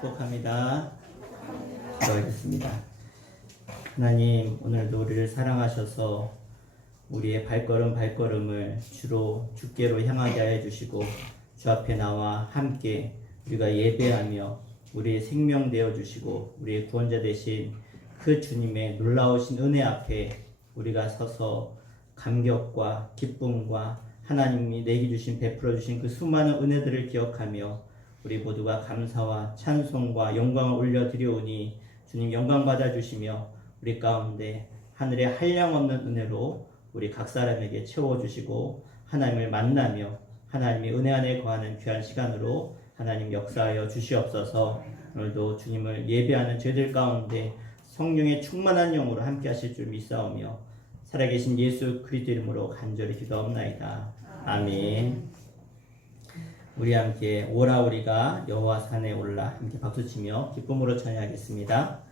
축복합니다. 기도하겠습니다. 하나님, 오늘도 우리를 사랑하셔서 우리의 발걸음을 주께로 향하게 하여 주시고 주 앞에 나와 함께 우리가 예배하며 우리의 생명 되어 주시고 우리의 구원자 되신 그 주님의 놀라우신 은혜 앞에 우리가 서서 감격과 기쁨과 하나님이 내게 주신 베풀어 주신 그 수많은 은혜들을 기억하며 우리 모두가 감사와 찬송과 영광을 올려드리오니 주님 영광 받아주시며 우리 가운데 하늘의 한량없는 은혜로 우리 각 사람에게 채워주시고 하나님을 만나며 하나님의 은혜 안에 거하는 귀한 시간으로 하나님 역사하여 주시옵소서. 오늘도 주님을 예배하는 저희들 가운데 성령의 충만한 영으로 함께 하실 줄 믿사오며 살아계신 예수 그리스도 이름으로 간절히 기도하옵나이다. 아멘. 우리 함께 오라 우리가 여호와 산에 올라 함께 박수치며 기쁨으로 찬양하겠습니다.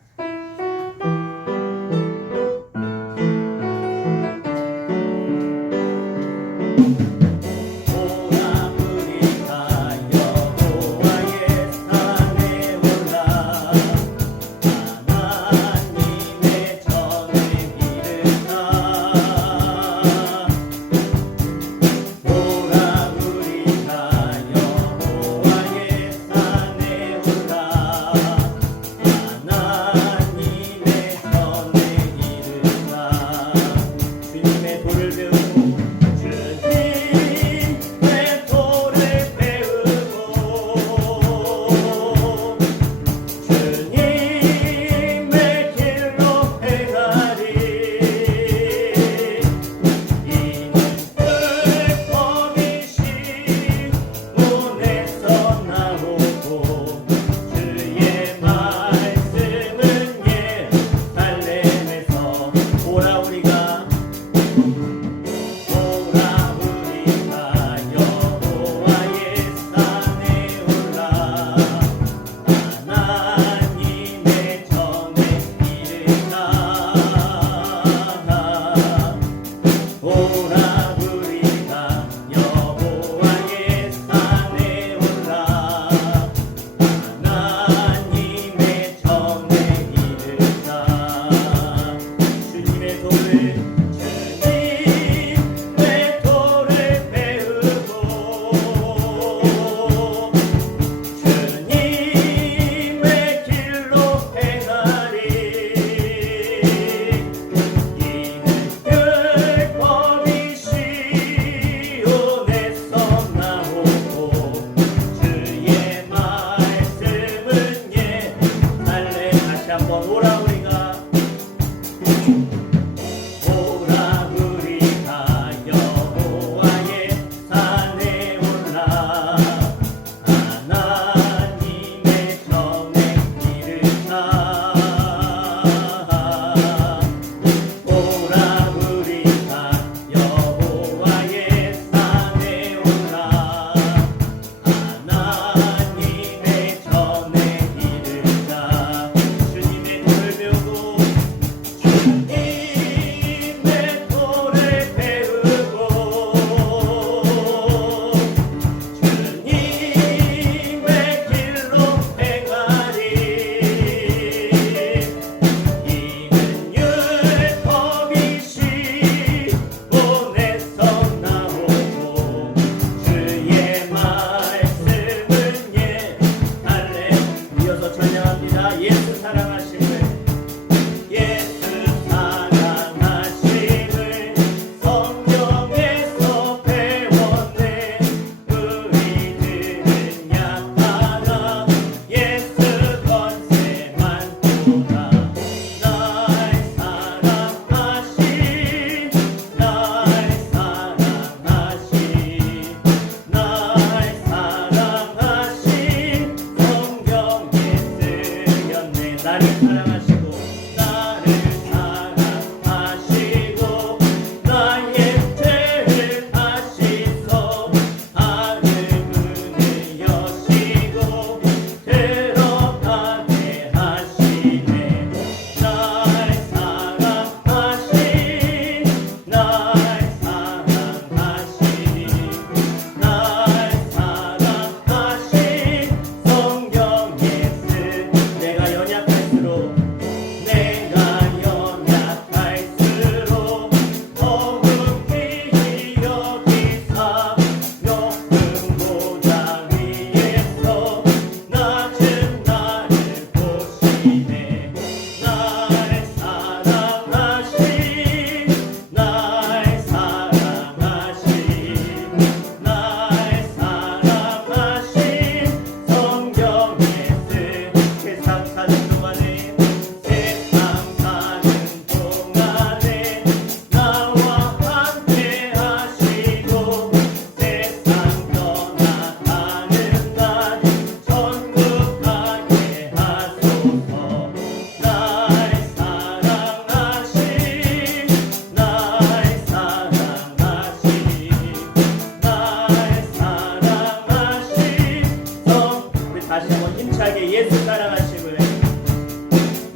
다시 한번 힘차게 예수 사랑하심을,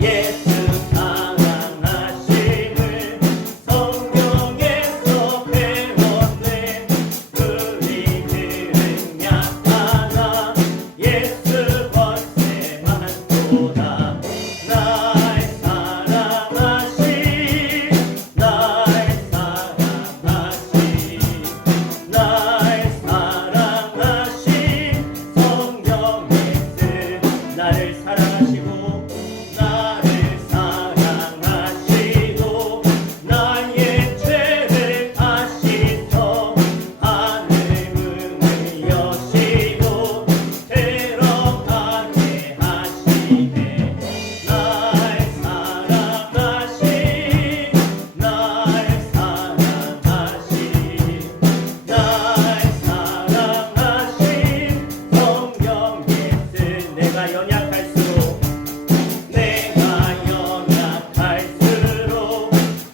예수 사랑하심을 성경에서 배웠네. 우리들은 약하나 예수 권세 많도다. 날 사랑하심, 날 사랑하심, 날 사랑하심 성경의 뜻. 나를 사랑하시고 나를 사랑하시고 나의 죄를 아시소. 하늘 문을 여시고 들어가게 하시네. 날 사랑하심, 날 사랑하심, 날 사랑하심 성경의 뜻. 내가 연약할수록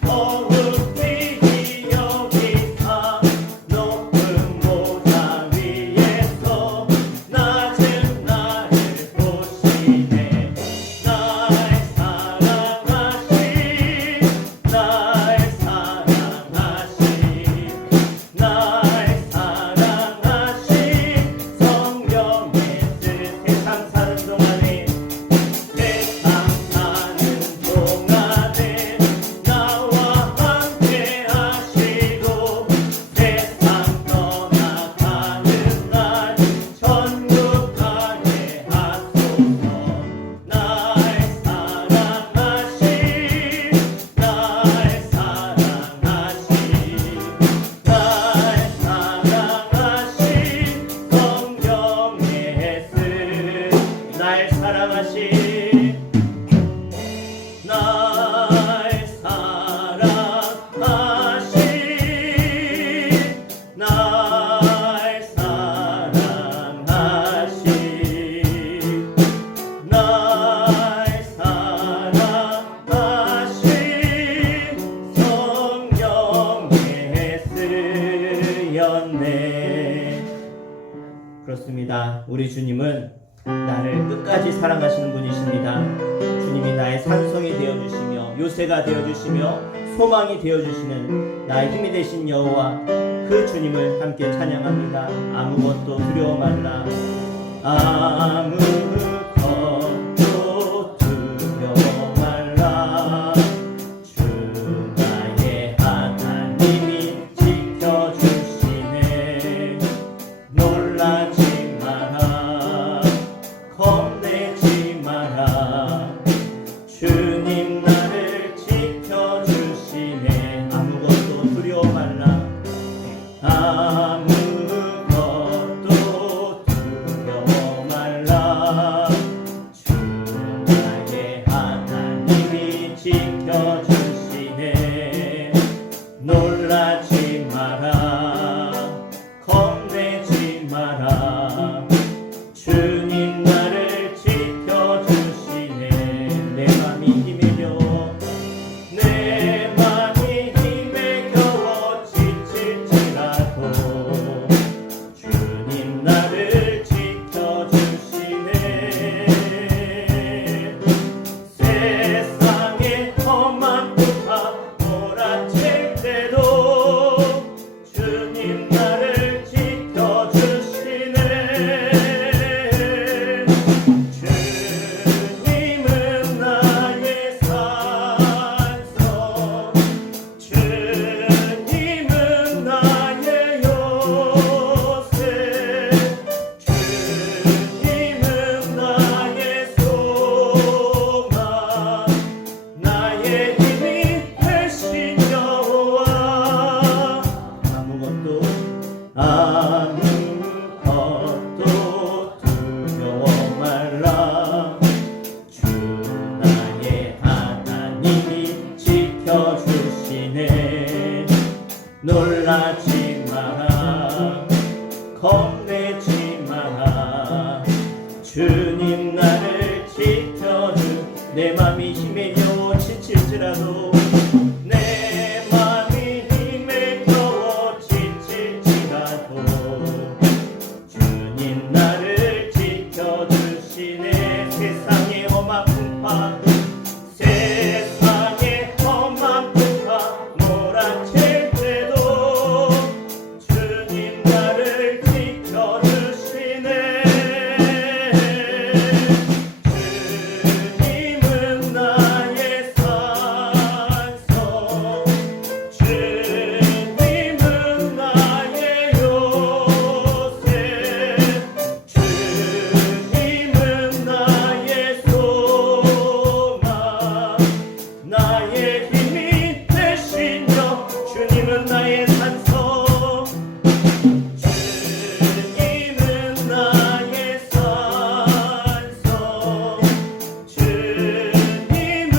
더욱 귀히 여기사 높은 보좌 위에서 낮은 나를 보시네. 날 사랑하심, 날 사랑하심, 날 사랑하심 성경의 뜻. 세상 사는 동안에 나와 함께 하시고 세상 떠나가는 날 천국 가게 하소서. 날 사랑하심, 날 사랑하심, 날 사랑하심 성경의 뜻. 날 사랑하심, 날 사랑하심, 날 사랑하심, 날 사랑하심 성경에 쓰였네. 그렇습니다. 우리 주님은 나를 끝까지 사랑하시는 분이십니다. 주님이 나의 산성이 되어주시며 요새가 되어주시며 소망이 되어주시는 나의 힘이 되신 여호와 그 주님을 함께 찬양합니다. 아무것도 두려워 말라, 아무것도 두려워 말라. 주 나의 하나님이 지켜주시네. 놀라지 마라, 겁내지 마라. 주님 나를 지켜주시네. 아무것도 두려워 말라, 아무것도 두려워 말라. 주 나의 하나님이 지켜주시네. 놀라지 마라, 겁내지 마라. 주님 나를 지켜주시네. 내 맘이 힘에 겨워, 내 맘이 힘에 겨워 지칠지라도 주님 나를 지켜주시네. 세상의 험한 부하 몰아칠 때도 주님 나를 지켜주시네. 주님은 나의 산성, 주님은 나의 요새, 주님은 나의 소망, 나의 힘이 되신 여호와. 아무것도 두려워 말라. 주 나의 하나님이 지켜주시네. 놀라지 마라, 겁내지 마라. 주님 나를 지켜주. 내 맘이 힘에 겨워 지칠지라도, 내 맘이 힘에 겨워 지칠지라도 주님 나를 지켜주. 대신에 세상의 험한 풍파 세상의 험한 풍파 몰아칠 때도 주님 나를 지켜주시네. 주님은 나의 산성 주님은 나의 요새 주님은 나의 소망 나의 힘이 되시며 주님은 나의 산성 주님은 나의 산성 주님은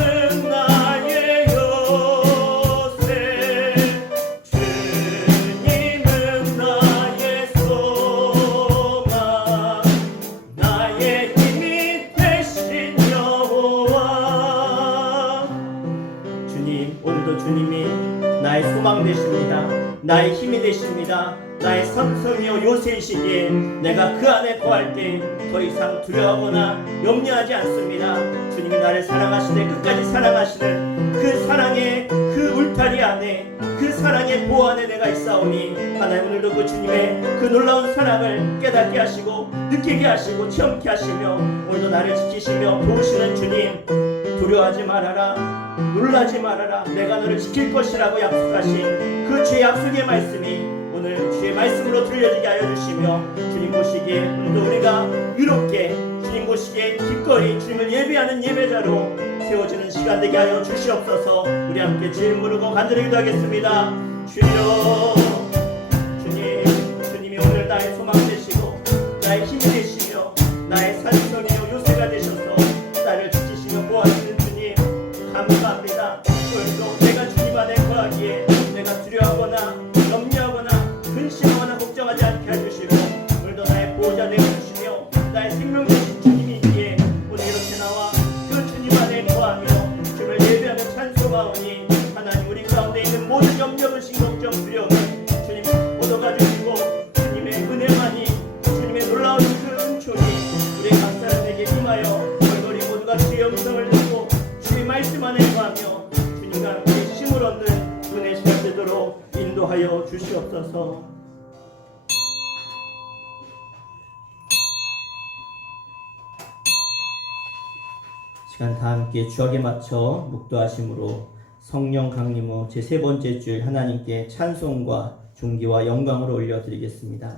나의 요새 주님은 나의 소망 나의 힘이 되신 여호와. 주님, 오늘도 주님이 나의 소망 되십니다. 나의 힘이 되십니다. 나의 삼성이요 요새이시기에 내가 그 안에 거할 때 더 이상 두려워하거나 염려하지 않습니다. 주님이 나를 사랑하시되 끝까지 사랑하시는 그 사랑의 그 울타리 안에 그 사랑의 보호 안에 내가 있사오니 하나님 오늘도 그 주님의 그 놀라운 사랑을 깨닫게 하시고 느끼게 하시고 체험케 하시며 오늘도 나를 지키시며 도우시는 주님, 두려워하지 말아라, 놀라지 말아라, 내가 너를 지킬 것이라고 약속하신 그 주의 약속의 말씀이 오늘 주의 말씀으로 들려지게 하여 주시며 주님 보시기에 오늘도 우리가 의롭게 주님 보시기에 기꺼이 주님을 예배하는 예배자로 세워지는 시간 되게 하여 주시옵소서. 우리 함께 주님 부르고 간절히 기도하겠습니다. 주여, 주님이 오늘 나의 소망 되시고 나의 힘이 되시며 나의 산성이요 요새가 되셔서 나를 지키시며 보호하시는 주님 감사합니다. 오늘도 내가 주님 안에 거하기에 내가 두려워하거나 염려하거나 근심하거나 걱정하지 않게 해주시고 오늘도 나의 보호자 되어주시며 나의 생명 되신 주님이기에 오늘 이렇게 나와 그 주님 안에 거하며 주를 예배하며 찬송하오니 하나님 우리 가운데 있는 모든 염려, 근심, 걱정, 두려움을 주님 얻어가주시고 주님의 은혜만이 주님의 놀라운 그 은총이 우리 각 사람에게 임하여 얼굴이 모두가 주의 음성을 듣고 주의 말씀 안에 거하며 주님과 함께 힘을 얻는 은혜 시간 되도록 인도하여 주시옵소서. 시간 다 함께 주악에 맞춰 묵도하심으로 성령 강림 후 제3번째 줄 하나님께 찬송과 존귀와 영광을 올려드리겠습니다.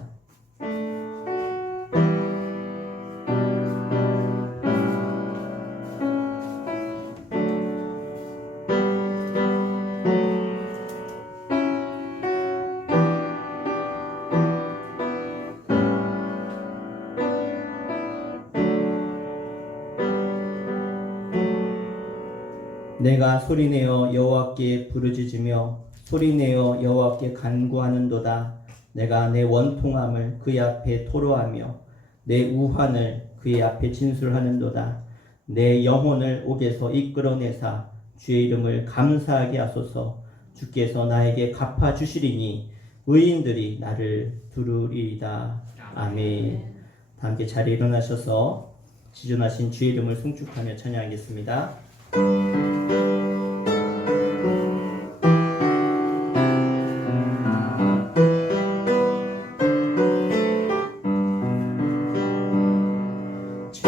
내가 소리내어 여호와께 부르짖으며 소리내어 여호와께 간구하는도다. 내가 내 원통함을 그의 앞에 토로하며 내 우환을 그의 앞에 진술하는도다. 내 영혼을 옥에서 이끌어내사 주의 이름을 감사하게 하소서. 주께서 나에게 갚아주시리니 의인들이 나를 두루리이다. 아멘. 다 함께 자리에 일어나셔서 지존하신 주의 이름을 송축하며 찬양하겠습니다.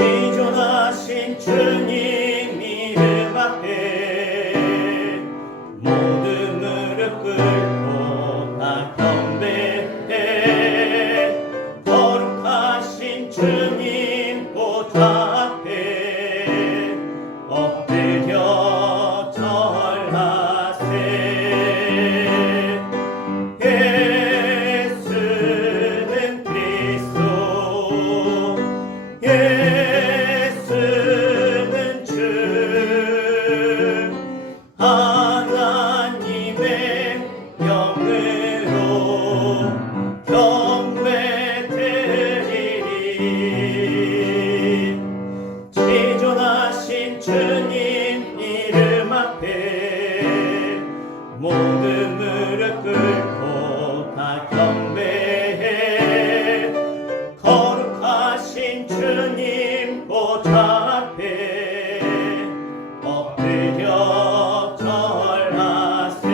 지존하신 주님 이름 앞에 모든 무릎 꿇고 다 경배해 거룩하신 주님 보좌 앞에 엎드려 절하세. 예수는 그리스도 예수는 주 하나님의 영으로 경배드리리. 앞에 엎드려 절하세.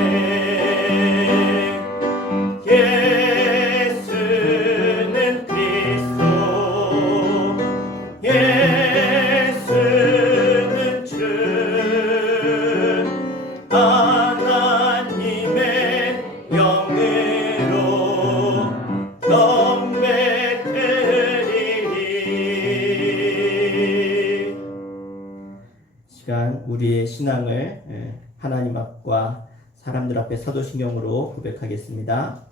예수는 그리스도, 예수는 주, 하나님의 영으로 경배드리리. 시간 우리의 신앙을 하나님 앞과 사람들 앞에 사도신경으로 고백하겠습니다.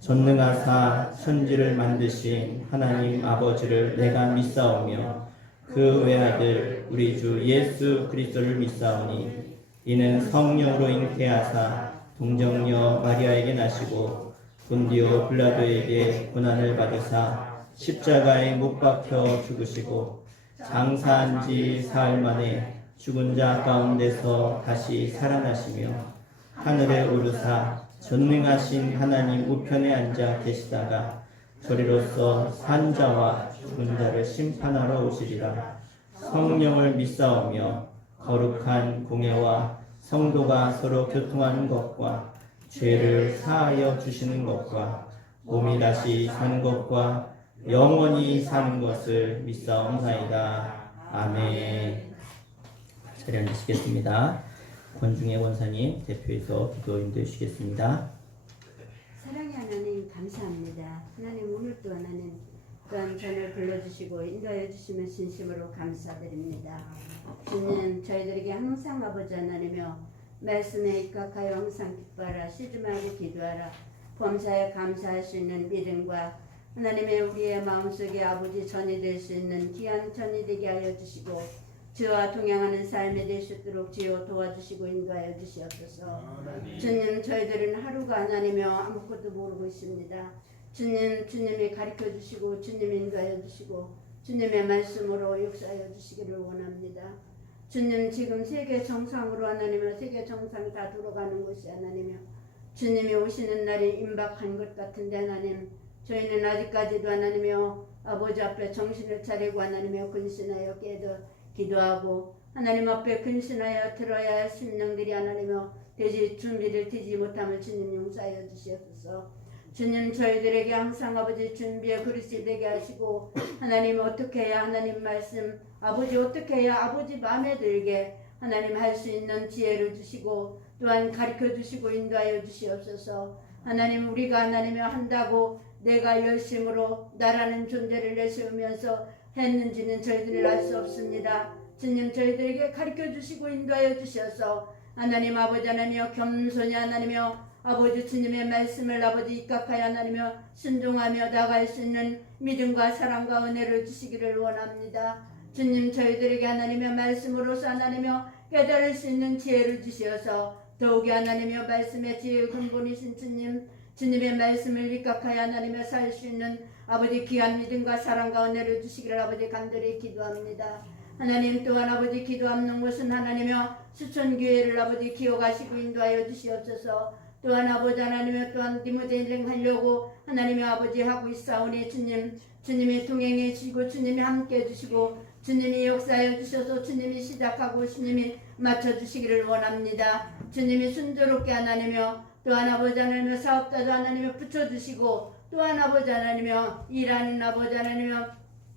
전능하사 천지를 만드신 하나님 아버지를 내가 믿사오며 그 외아들 우리 주 예수 그리스도를 믿사오니 이는 성령으로 잉태하사 동정녀 마리아에게 나시고 본디오 빌라도에게 고난을 받으사 십자가에 못 박혀 죽으시고 장사한 지 사흘 만에 죽은 자 가운데서 다시 살아나시며 하늘에 오르사 전능하신 하나님 우편에 앉아 계시다가 저리로서 산 자와 죽은 자를 심판하러 오시리라. 성령을 믿사오며 거룩한 공예와 성도가 서로 교통하는 것과 죄를 사하여 주시는 것과 몸이 다시 사는 것과 영원히 사는 것을 믿사옵나이다. 아멘. 자리에 앉으시겠습니다. 권중혜 원사님 대표해서 기도 인도해 주시겠습니다. 사랑의 하나님 감사합니다. 하나님 오늘도 하나님 또한 저를 불러주시고 인도하여 주시면 진심으로 감사드립니다. 주님 저희들에게 항상 아버지 하나님이여 말씀에 입각하여 항상 기뻐하라, 쉬지 말고 기도하라, 범사에 감사할 수 있는 믿음과 하나님의 우리의 마음속에 아버지 전이 될 수 있는 귀한 전이 되게 하여 주시고 주와 동행하는 삶이 될 수 있도록 주여 도와주시고 인도하여 주시옵소서. 주님 저희들은 하루가 하나님이여 아무것도 모르고 있습니다. 주님이 가르쳐 주시고 주님이 인도하여 주시고 주님의 말씀으로 역사하여 주시기를 원합니다. 주님 지금 세계 정상으로 하나님이여 세계 정상 다 돌아가는 것이 하나님이여 주님이 오시는 날이 임박한 것 같은데 하나님 저희는 아직까지도 하나님이여 아버지 앞에 정신을 차리고 하나님이여 근신하여 기도하고 하나님 앞에 근신하여 들어야 할 심령들이 하나님이여 되지 준비를 되지 못함을 주님 용서하여 주시옵소서. 주님 저희들에게 항상 아버지 준비의 그릇이 되게 하시고 하나님 어떻게 해야 하나님 말씀 아버지 어떻게 해야 아버지 마음에 들게 하나님 할 수 있는 지혜를 주시고 또한 가르쳐 주시고 인도하여 주시옵소서. 하나님 우리가 하나님이 한다고 내가 열심으로 나라는 존재를 내세우면서 했는지는 저희들이 알 수 없습니다. 주님 저희들에게 가르쳐 주시고 인도하여 주셔서 하나님 아버지 하나님이여 겸손히 하나님이여 아버지 주님의 말씀을 아버지 입각하여 하나님이여 순종하며 나갈 수 있는 믿음과 사랑과 은혜를 주시기를 원합니다. 주님 저희들에게 하나님의 말씀으로서 하나님이여 깨달을 수 있는 지혜를 주시어서 더욱이 하나님이여 말씀의 지혜의 근본이신 주님의 말씀을 입각하여 하나님이여 살 수 있는 아버지 귀한 믿음과 사랑과 은혜를 주시기를 아버지 간절히 기도합니다. 하나님 또한 아버지 기도하는 것은 하나님이여 수천교회를 아버지 기억하시고 인도하여 주시옵소서. 또한 아버지 하나님이여 또한 디모데 하려고 하나님의 아버지 하고 있사오니 주님이 동행해 주시고 주님이 함께 해주시고 주님이 역사하여 주셔서 주님이 시작하고 주님이 맞춰주시기를 원합니다. 주님이 순조롭게 하나님이여 또한 아버지 하나님이여 사업자도 하나님이여 붙여주시고 또한 아버지 하나님이여 일하는 아버지 하나님이여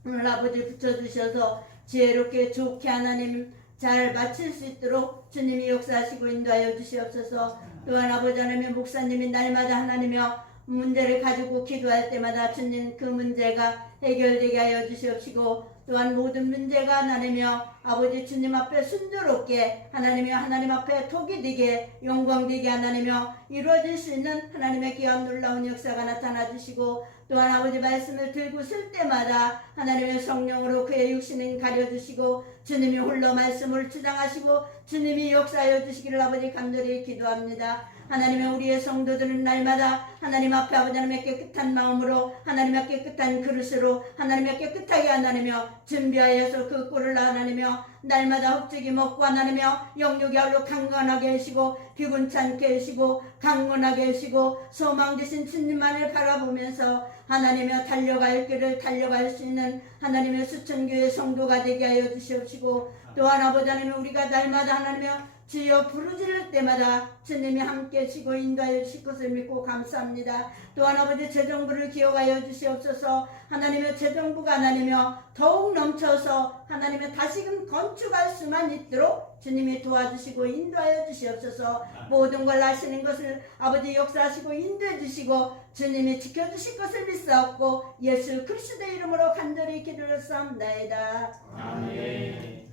오늘 아버지 붙여주셔서 지혜롭게 좋게 하나님 잘 마칠 수 있도록 주님이 역사하시고 인도하여 주시옵소서. 또한 아버지 하나님의 목사님이 날마다 하나님이여 문제를 가지고 기도할 때마다 주님 그 문제가 해결되게 하여 주시옵시고 또한 모든 문제가 하나님이여 아버지 주님 앞에 순조롭게 하나님이여 하나님 앞에 독이 되게 영광되게 하나님이여 이루어질 수 있는 하나님의 귀한 놀라운 역사가 나타나 주시고 또한 아버지 말씀을 들고 쓸 때마다 하나님의 성령으로 그의 육신을 가려주시고 주님이 홀로 말씀을 주장하시고 주님이 역사하여 주시기를 아버지 간절히 기도합니다. 하나님의 우리의 성도들은 날마다 하나님 앞에 아버지 하나님의 깨끗한 마음으로 하나님의 깨끗한 그릇으로 하나님의 깨끗하게 하나님이여 준비하여서 그 꼴을 하나님이여 날마다 흡족히 먹고 하나님이여 영육이 알로 강건하게 하시고 비군찮게 하시고 강건하게 하시고 소망 되신 주님만을 바라보면서 하나님의 달려갈 길을 달려갈 수 있는 하나님의 수천교회 성도가 되게 하여 주시옵시고, 또한 아버지 하나님, 우리가 날마다 하나님의 주여 부르짖을 때마다 주님이 함께 하시고 인도하여 주실 것을 믿고 감사합니다. 또한 아버지 재정부를 기억하여 주시옵소서. 하나님의 재정부가 하나님여 더욱 넘쳐서 하나님의 다시금 건축할 수만 있도록 주님이 도와주시고 인도하여 주시옵소서. 모든 걸 아시는 것을 아버지 역사하시고 인도해 주시고 주님이 지켜주실 것을 믿사옵고 예수 그리스도의 이름으로 간절히 기도를 삼나이다. 아멘.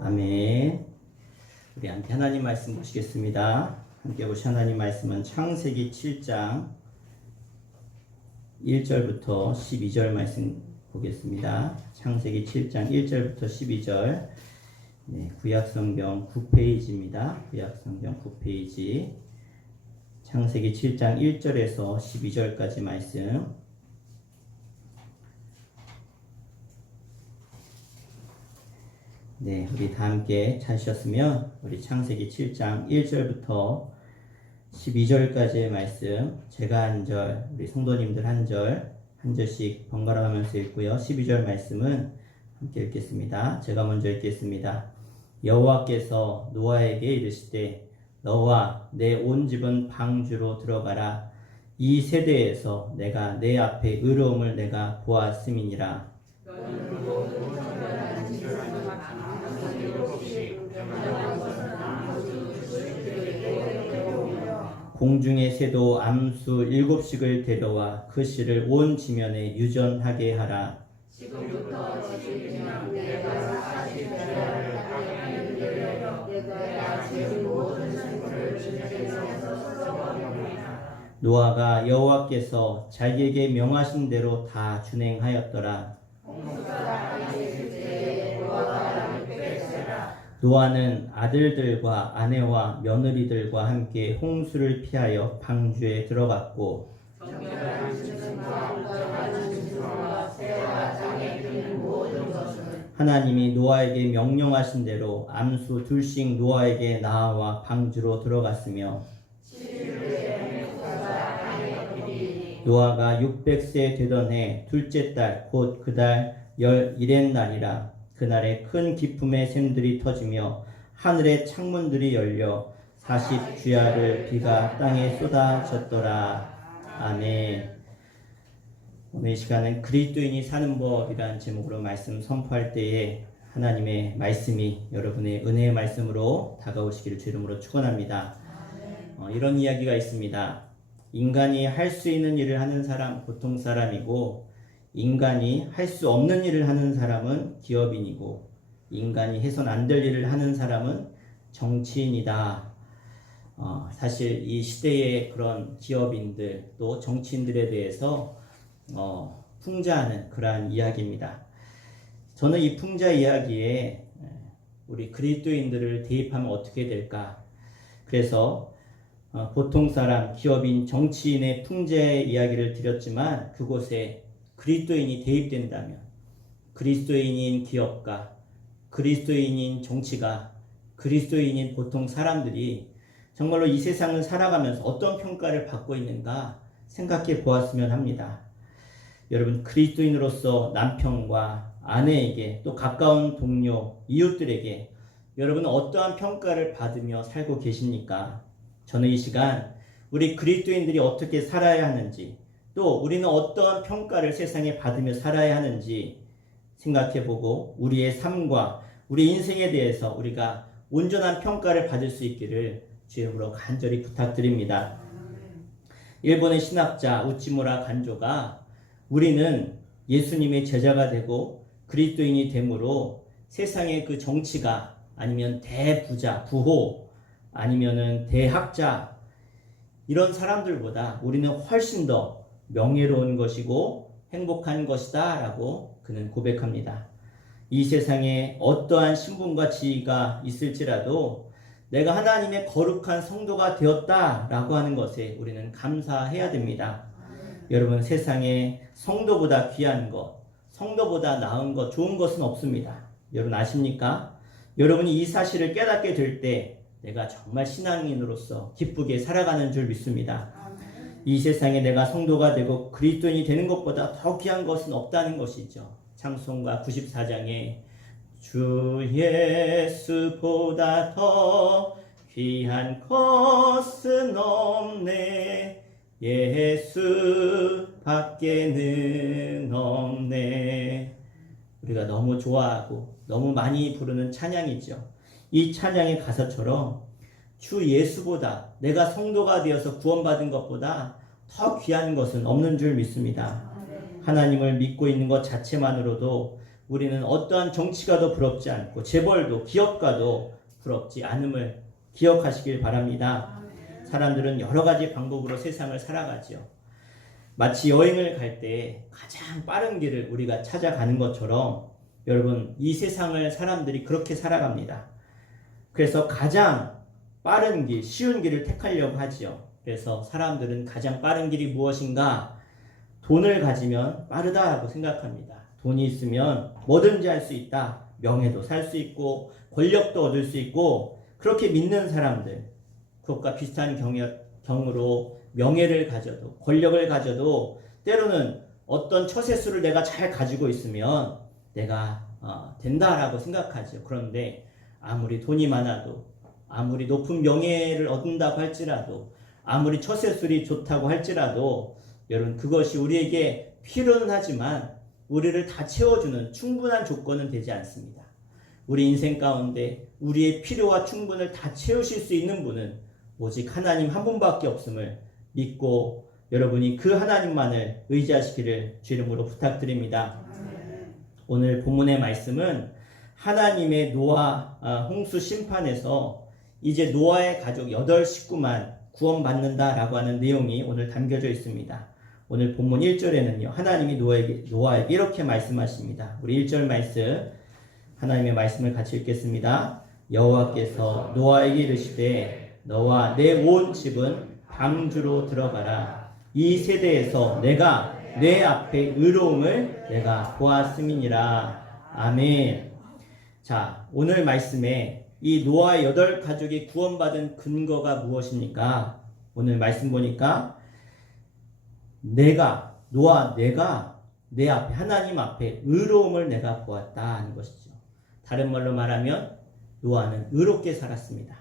아멘. 우리 함께 하나님 말씀 보시겠습니다. 함께 보신 하나님 말씀은 창세기 7장 1절부터 12절 말씀 보겠습니다. 창세기 7장 1절부터 12절. 네, 구약성경 9페이지입니다. 구약성경 9페이지. 창세기 7장 1절에서 12절까지 말씀. 네, 우리 다 함께 찾으셨으면 우리 창세기 7장 1절부터 12절까지의 말씀, 제가 한 절, 우리 성도님들 한 절씩 번갈아 가면서 읽고요. 12절 말씀은 함께 읽겠습니다. 제가 먼저 읽겠습니다. 여호와께서 노아에게 이르시되 너와 내 온 집은 방주로 들어가라. 이 세대에서 내가 내 앞에 의로움을 내가 보았음이니라. 공중의 새도 암수 7씩을 데려와 그 씨를 온 지면에 유전하게 하라. 지금부터 지식이나 내가 40세를 노아가 여호와께서 자기에게 명하신 대로 다 준행하였더라. 노아는 아들들과 아내와 며느리들과 함께 홍수를 피하여 방주에 들어갔고 하나님이 노아에게 명령하신 대로 암수 2씩 노아에게 나아와 방주로 들어갔으며 노아가 600세 되던 해 둘째 달 곧 그 달 11의 날이라. 그날에 큰 기품의 샘들이 터지며 하늘의 창문들이 열려 40주야를 비가 땅에 쏟아졌더라. 아멘. 오늘 이 시간은 그리스도인이 사는 법이라는 제목으로 말씀 선포할 때에 하나님의 말씀이 여러분의 은혜의 말씀으로 다가오시기를 주 이름으로 축원합니다. 이런 이야기가 있습니다. 인간이 할 수 있는 일을 하는 사람 보통 사람이고, 인간이 할 수 없는 일을 하는 사람은 기업인이고, 인간이 해선 안 될 일을 하는 사람은 정치인이다. 사실 이 시대의 그런 기업인들 또 정치인들에 대해서 풍자하는 그러한 이야기입니다. 저는 이 풍자 이야기에 우리 그리스도인들을 대입하면 어떻게 될까? 그래서 보통 사람, 기업인, 정치인의 풍자의 이야기를 드렸지만, 그곳에 그리스도인이 대입된다면 그리스도인인 기업가, 그리스도인인 정치가, 그리스도인인 보통 사람들이 정말로 이 세상을 살아가면서 어떤 평가를 받고 있는가 생각해 보았으면 합니다. 여러분, 그리스도인으로서 남편과 아내에게, 또 가까운 동료, 이웃들에게 여러분은 어떠한 평가를 받으며 살고 계십니까? 저는 이 시간 우리 그리스도인들이 어떻게 살아야 하는지, 또 우리는 어떠한 평가를 세상에 받으며 살아야 하는지 생각해보고 우리의 삶과 우리 인생에 대해서 우리가 온전한 평가를 받을 수 있기를 주님으로 간절히 부탁드립니다. 일본의 신학자 우치무라 간조가 우리는 예수님의 제자가 되고 그리스도인이 되므로 세상의 그 정치가 아니면 대부자, 부호 아니면은 대학자 이런 사람들보다 우리는 훨씬 더 명예로운 것이고 행복한 것이다 라고 그는 고백합니다. 이 세상에 어떠한 신분과 지위가 있을지라도 내가 하나님의 거룩한 성도가 되었다라고 하는 것에 우리는 감사해야 됩니다. 여러분, 세상에 성도보다 귀한 것, 성도보다 나은 것, 좋은 것은 없습니다. 여러분 아십니까? 여러분이 이 사실을 깨닫게 될 때 내가 정말 신앙인으로서 기쁘게 살아가는 줄 믿습니다. 이 세상에 내가 성도가 되고 그리스도인이 되는 것보다 더 귀한 것은 없다는 것이죠. 찬송가 94장에 주 예수보다 더 귀한 것은 없네, 예수 밖에는 없네. 우리가 너무 좋아하고 너무 많이 부르는 찬양이죠. 이 찬양의 가사처럼 주 예수보다, 내가 성도가 되어서 구원받은 것보다 더 귀한 것은 없는 줄 믿습니다. 하나님을 믿고 있는 것 자체만으로도 우리는 어떠한 정치가도 부럽지 않고 재벌도 기업가도 부럽지 않음을 기억하시길 바랍니다. 사람들은 여러 가지 방법으로 세상을 살아가죠. 마치 여행을 갈 때 가장 빠른 길을 우리가 찾아가는 것처럼 여러분, 이 세상을 사람들이 그렇게 살아갑니다. 그래서 가장 빠른 길, 쉬운 길을 택하려고 하지요. 그래서 사람들은 가장 빠른 길이 무엇인가? 돈을 가지면 빠르다고 생각합니다. 돈이 있으면 뭐든지 할 수 있다. 명예도 살 수 있고 권력도 얻을 수 있고, 그렇게 믿는 사람들, 그것과 비슷한 경우로 명예를 가져도 권력을 가져도 때로는 어떤 처세술을 내가 잘 가지고 있으면 내가 된다라고 생각하죠. 그런데 아무리 돈이 많아도, 아무리 높은 명예를 얻는다고 할지라도, 아무리 처세술이 좋다고 할지라도 여러분, 그것이 우리에게 필요는 하지만 우리를 다 채워주는 충분한 조건은 되지 않습니다. 우리 인생 가운데 우리의 필요와 충분을 다 채우실 수 있는 분은 오직 하나님 한 분밖에 없음을 믿고 여러분이 그 하나님만을 의지하시기를 주 이름으로 부탁드립니다. 오늘 본문의 말씀은 하나님의 노아 홍수 심판에서 이제 노아의 가족 8식구만 구원받는다라고 하는 내용이 오늘 담겨져 있습니다. 오늘 본문 1절에는요, 하나님이 노아에게 이렇게 말씀하십니다. 우리 1절 말씀, 하나님의 말씀을 같이 읽겠습니다. 여호와께서 노아에게 이르시되 너와 내 온 집은 방주로 들어가라. 이 세대에서 내가 내 앞에 의로움을 내가 보았음이니라. 아멘. 자, 오늘 말씀에 이 노아의 8가족이 구원받은 근거가 무엇입니까? 오늘 말씀 보니까 내가 내 앞에, 하나님 앞에 의로움을 내가 보았다 하는 것이죠. 다른 말로 말하면 노아는 의롭게 살았습니다.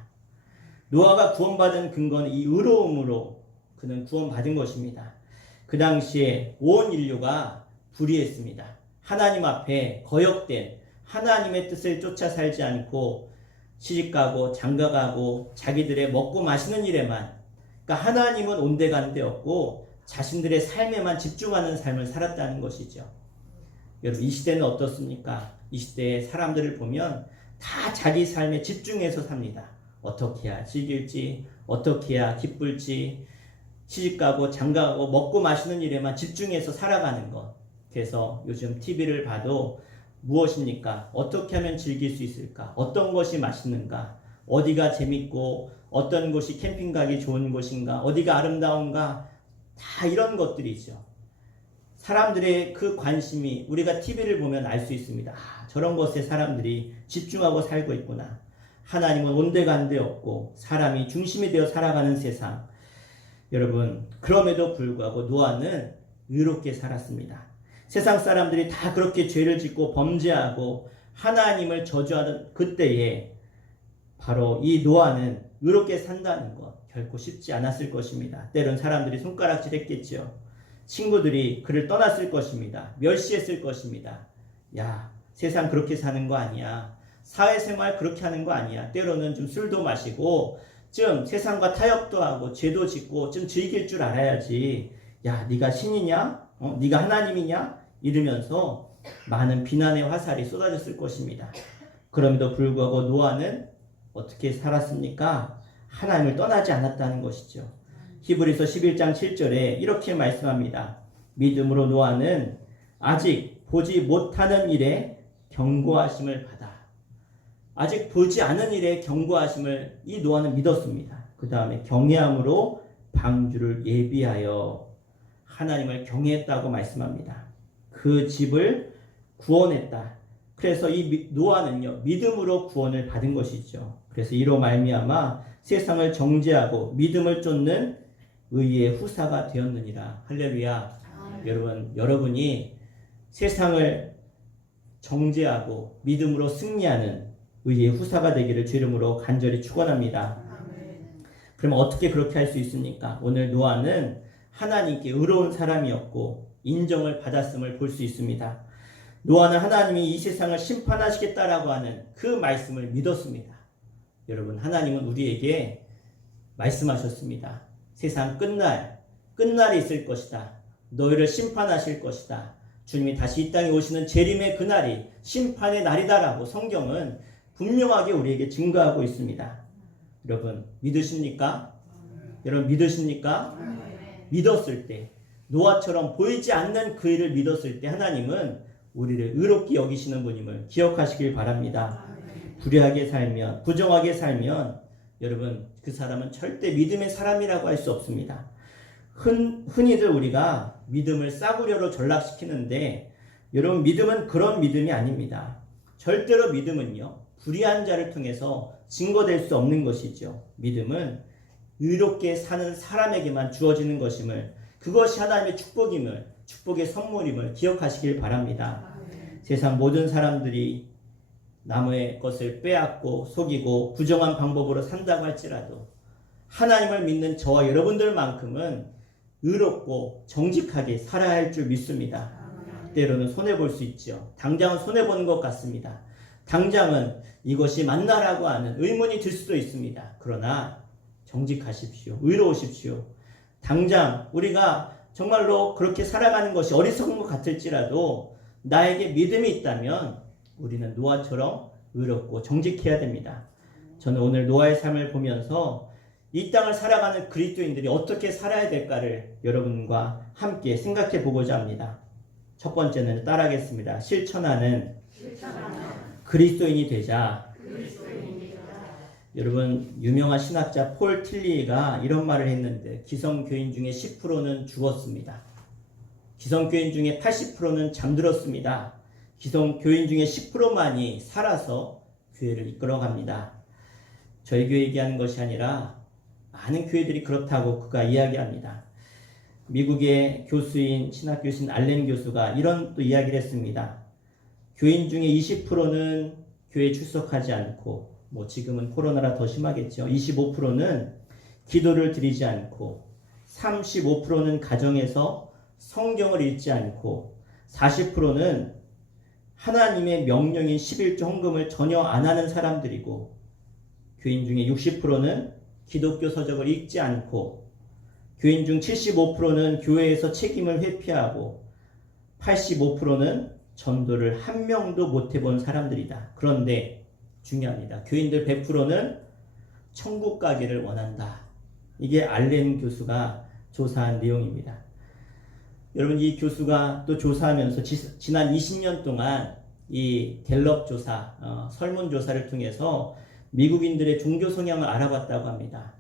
노아가 구원받은 근거는 이 의로움으로 그는 구원받은 것입니다. 그 당시에 온 인류가 불의했습니다. 하나님 앞에 거역된, 하나님의 뜻을 쫓아 살지 않고 시집가고 장가가고 자기들의 먹고 마시는 일에만, 그러니까 하나님은 온데간데였고 자신들의 삶에만 집중하는 삶을 살았다는 것이죠. 여러분, 이 시대는 어떻습니까? 이 시대의 사람들을 보면 다 자기 삶에 집중해서 삽니다. 어떻게 해야 즐길지, 어떻게 해야 기쁠지, 시집가고 장가가고 먹고 마시는 일에만 집중해서 살아가는 것. 그래서 요즘 TV를 봐도 무엇입니까? 어떻게 하면 즐길 수 있을까? 어떤 것이 맛있는가? 어디가 재밌고 어떤 곳이 캠핑 가기 좋은 곳인가? 어디가 아름다운가? 다 이런 것들이죠. 사람들의 그 관심이 우리가 TV를 보면 알 수 있습니다. 저런 것에 사람들이 집중하고 살고 있구나. 하나님은 온데간데 없고 사람이 중심이 되어 살아가는 세상. 여러분, 그럼에도 불구하고 노아는 의롭게 살았습니다. 세상 사람들이 다 그렇게 죄를 짓고 범죄하고 하나님을 저주하는 그때에 바로 이 노아는 의롭게 산다는 것 결코 쉽지 않았을 것입니다. 때론 사람들이 손가락질 했겠죠. 친구들이 그를 떠났을 것입니다. 멸시했을 것입니다. 야, 세상 그렇게 사는 거 아니야. 사회생활 그렇게 하는 거 아니야. 때로는 좀 술도 마시고 좀 세상과 타협도 하고 죄도 짓고 좀 즐길 줄 알아야지. 야, 네가 신이냐? 네가 하나님이냐? 이러면서 많은 비난의 화살이 쏟아졌을 것입니다. 그럼에도 불구하고 노아는 어떻게 살았습니까? 하나님을 떠나지 않았다는 것이죠. 히브리서 11장 7절에 이렇게 말씀합니다. 믿음으로 노아는 아직 보지 못하는 일에 경고하심을 받아. 아직 보지 않은 일에 경고하심을 이 노아는 믿었습니다. 그 다음에 경외함으로 방주를 예비하여 하나님을 경외했다고 말씀합니다. 그 집을 구원했다. 그래서 이 노아는요, 믿음으로 구원을 받은 것이죠. 그래서 이로 말미암아 세상을 정죄하고 믿음을 쫓는 의의 후사가 되었느니라. 할렐루야. 여러분이 세상을 정죄하고 믿음으로 승리하는 의의 후사가 되기를 주 이름으로 간절히 축원합니다. 그럼 어떻게 그렇게 할 수 있습니까? 오늘 노아는 하나님께 의로운 사람이었고 인정을 받았음을 볼 수 있습니다. 노아는 하나님이 이 세상을 심판하시겠다라고 하는 그 말씀을 믿었습니다. 여러분, 하나님은 우리에게 말씀하셨습니다. 세상 끝날이 있을 것이다. 너희를 심판하실 것이다. 주님이 다시 이 땅에 오시는 재림의 그날이 심판의 날이다라고 성경은 분명하게 우리에게 증거하고 있습니다. 여러분, 믿으십니까? 여러분, 믿으십니까? 믿었을 때, 노아처럼 보이지 않는 그 일을 믿었을 때 하나님은 우리를 의롭게 여기시는 분임을 기억하시길 바랍니다. 불의하게 살면, 부정하게 살면 여러분, 그 사람은 절대 믿음의 사람이라고 할 수 없습니다. 흔히들 우리가 믿음을 싸구려로 전락시키는데 여러분, 믿음은 그런 믿음이 아닙니다. 절대로 믿음은요, 불의한 자를 통해서 증거될 수 없는 것이죠. 믿음은 의롭게 사는 사람에게만 주어지는 것임을, 그것이 하나님의 축복의 선물임을 기억하시길 바랍니다. 세상 모든 사람들이 남의 것을 빼앗고 속이고 부정한 방법으로 산다고 할지라도 하나님을 믿는 저와 여러분들만큼은 의롭고 정직하게 살아야 할 줄 믿습니다. 때로는 손해볼 수 있죠. 당장은 손해보는 것 같습니다. 당장은 이것이 맞나라고 하는 의문이 들 수도 있습니다. 그러나 정직하십시오. 의로우십시오. 당장 우리가 정말로 그렇게 살아가는 것이 어리석은 것 같을지라도 나에게 믿음이 있다면 우리는 노아처럼 의롭고 정직해야 됩니다. 저는 오늘 노아의 삶을 보면서 이 땅을 살아가는 그리스도인들이 어떻게 살아야 될까를 여러분과 함께 생각해 보고자 합니다. 첫 번째는 따라하겠습니다. 실천하는 그리스도인이 되자. 여러분, 유명한 신학자 폴 틸리가 이런 말을 했는데 기성교인 중에 10%는 죽었습니다. 기성교인 중에 80%는 잠들었습니다. 기성교인 중에 10%만이 살아서 교회를 이끌어갑니다. 저희 교회 얘기하는 것이 아니라 많은 교회들이 그렇다고 그가 이야기합니다. 미국의 교수인 신학교수인 알렌 교수가 이런 또 이야기를 했습니다. 교인 중에 20%는 교회에 출석하지 않고, 지금은 코로나라 더 심하겠죠. 25%는 기도를 드리지 않고, 35%는 가정에서 성경을 읽지 않고, 40%는 하나님의 명령인 11조 헌금을 전혀 안 하는 사람들이고, 교인 중에 60%는 기독교 서적을 읽지 않고, 교인 중 75%는 교회에서 책임을 회피하고, 85%는 전도를 한 명도 못 해본 사람들이다. 그런데 중요합니다. 교인들 100%는 천국 가기를 원한다. 이게 알렌 교수가 조사한 내용입니다. 여러분, 이 교수가 또 조사하면서 지난 20년 동안 이 갤럽 조사, 설문조사를 통해서 미국인들의 종교 성향을 알아봤다고 합니다.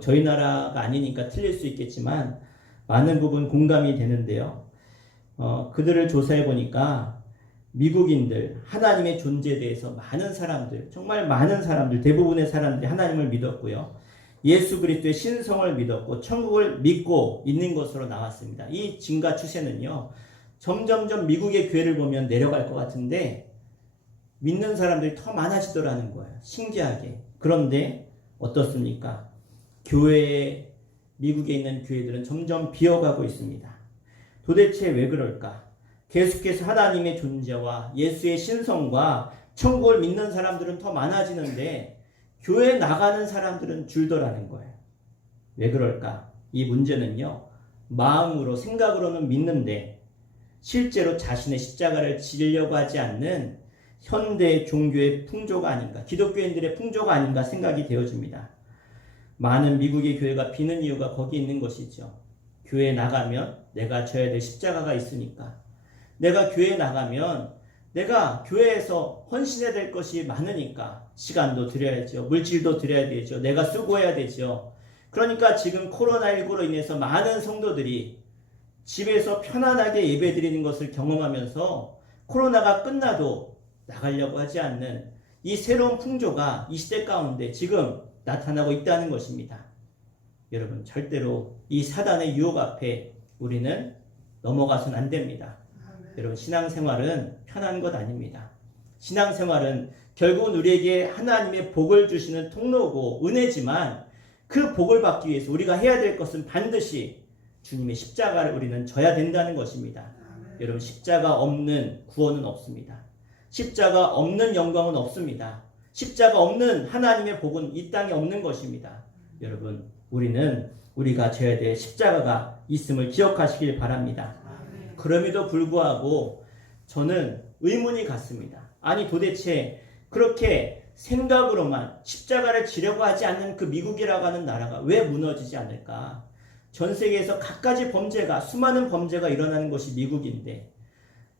저희 나라가 아니니까 틀릴 수 있겠지만 많은 부분 공감이 되는데요. 그들을 조사해 보니까 미국인들, 하나님의 존재에 대해서 많은 사람들, 정말 많은 사람들, 대부분의 사람들이 하나님을 믿었고요. 예수 그리스도의 신성을 믿었고 천국을 믿고 있는 것으로 나왔습니다. 이 증가 추세는요, 점점점 미국의 교회를 보면 내려갈 것 같은데 믿는 사람들이 더 많아지더라는 거예요. 신기하게. 그런데 어떻습니까? 미국에 있는 교회들은 점점 비어가고 있습니다. 도대체 왜 그럴까? 계속해서 하나님의 존재와 예수의 신성과 천국을 믿는 사람들은 더 많아지는데 교회 나가는 사람들은 줄더라는 거예요. 왜 그럴까? 이 문제는요, 마음으로, 생각으로는 믿는데 실제로 자신의 십자가를 지려고 하지 않는 현대 종교의 풍조가 아닌가, 기독교인들의 풍조가 아닌가 생각이 되어집니다. 많은 미국의 교회가 비는 이유가 거기 있는 것이죠. 교회에 나가면 내가 져야 될 십자가가 있으니까, 내가 교회에 나가면 내가 교회에서 헌신해야 될 것이 많으니까 시간도 드려야죠. 물질도 드려야 되죠. 내가 수고해야 되죠. 그러니까 지금 코로나19로 인해서 많은 성도들이 집에서 편안하게 예배 드리는 것을 경험하면서 코로나가 끝나도 나가려고 하지 않는 이 새로운 풍조가 이 시대 가운데 지금 나타나고 있다는 것입니다. 여러분, 절대로 이 사단의 유혹 앞에 우리는 넘어가서는 안 됩니다. 여러분, 신앙생활은 편한 것 아닙니다. 신앙생활은 결국은 우리에게 하나님의 복을 주시는 통로고 은혜지만 그 복을 받기 위해서 우리가 해야 될 것은 반드시 주님의 십자가를 우리는 져야 된다는 것입니다. 여러분, 십자가 없는 구원은 없습니다. 십자가 없는 영광은 없습니다. 십자가 없는 하나님의 복은 이 땅에 없는 것입니다. 여러분, 우리가 져야 될 십자가가 있음을 기억하시길 바랍니다. 그럼에도 불구하고 저는 의문이 갔습니다. 아니, 도대체 그렇게 생각으로만 십자가를 지려고 하지 않는 그 미국이라고 하는 나라가 왜 무너지지 않을까? 전 세계에서 갖가지 범죄가, 수많은 범죄가 일어나는 것이 미국인데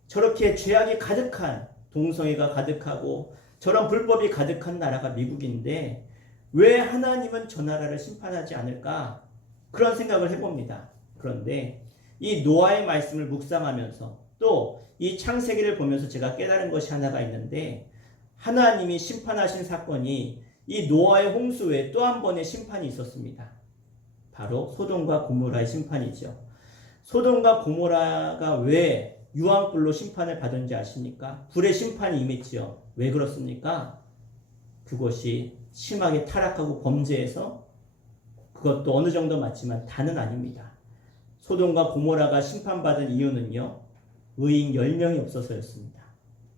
저렇게 죄악이 가득한, 동성애가 가득하고 저런 불법이 가득한 나라가 미국인데 왜 하나님은 저 나라를 심판하지 않을까? 그런 생각을 해봅니다. 그런데 이 노아의 말씀을 묵상하면서 또 이 창세기를 보면서 제가 깨달은 것이 하나가 있는데, 하나님이 심판하신 사건이 이 노아의 홍수 외에 또 한 번의 심판이 있었습니다. 바로 소돔과 고모라의 심판이죠. 소돔과 고모라가 왜 유황불로 심판을 받은지 아십니까? 불의 심판이 임했지요. 왜 그렇습니까? 그것이 심하게 타락하고 범죄해서, 그것도 어느 정도 맞지만 다는 아닙니다. 소돔과 고모라가 심판받은 이유는요, 의인 10명이 없어서였습니다.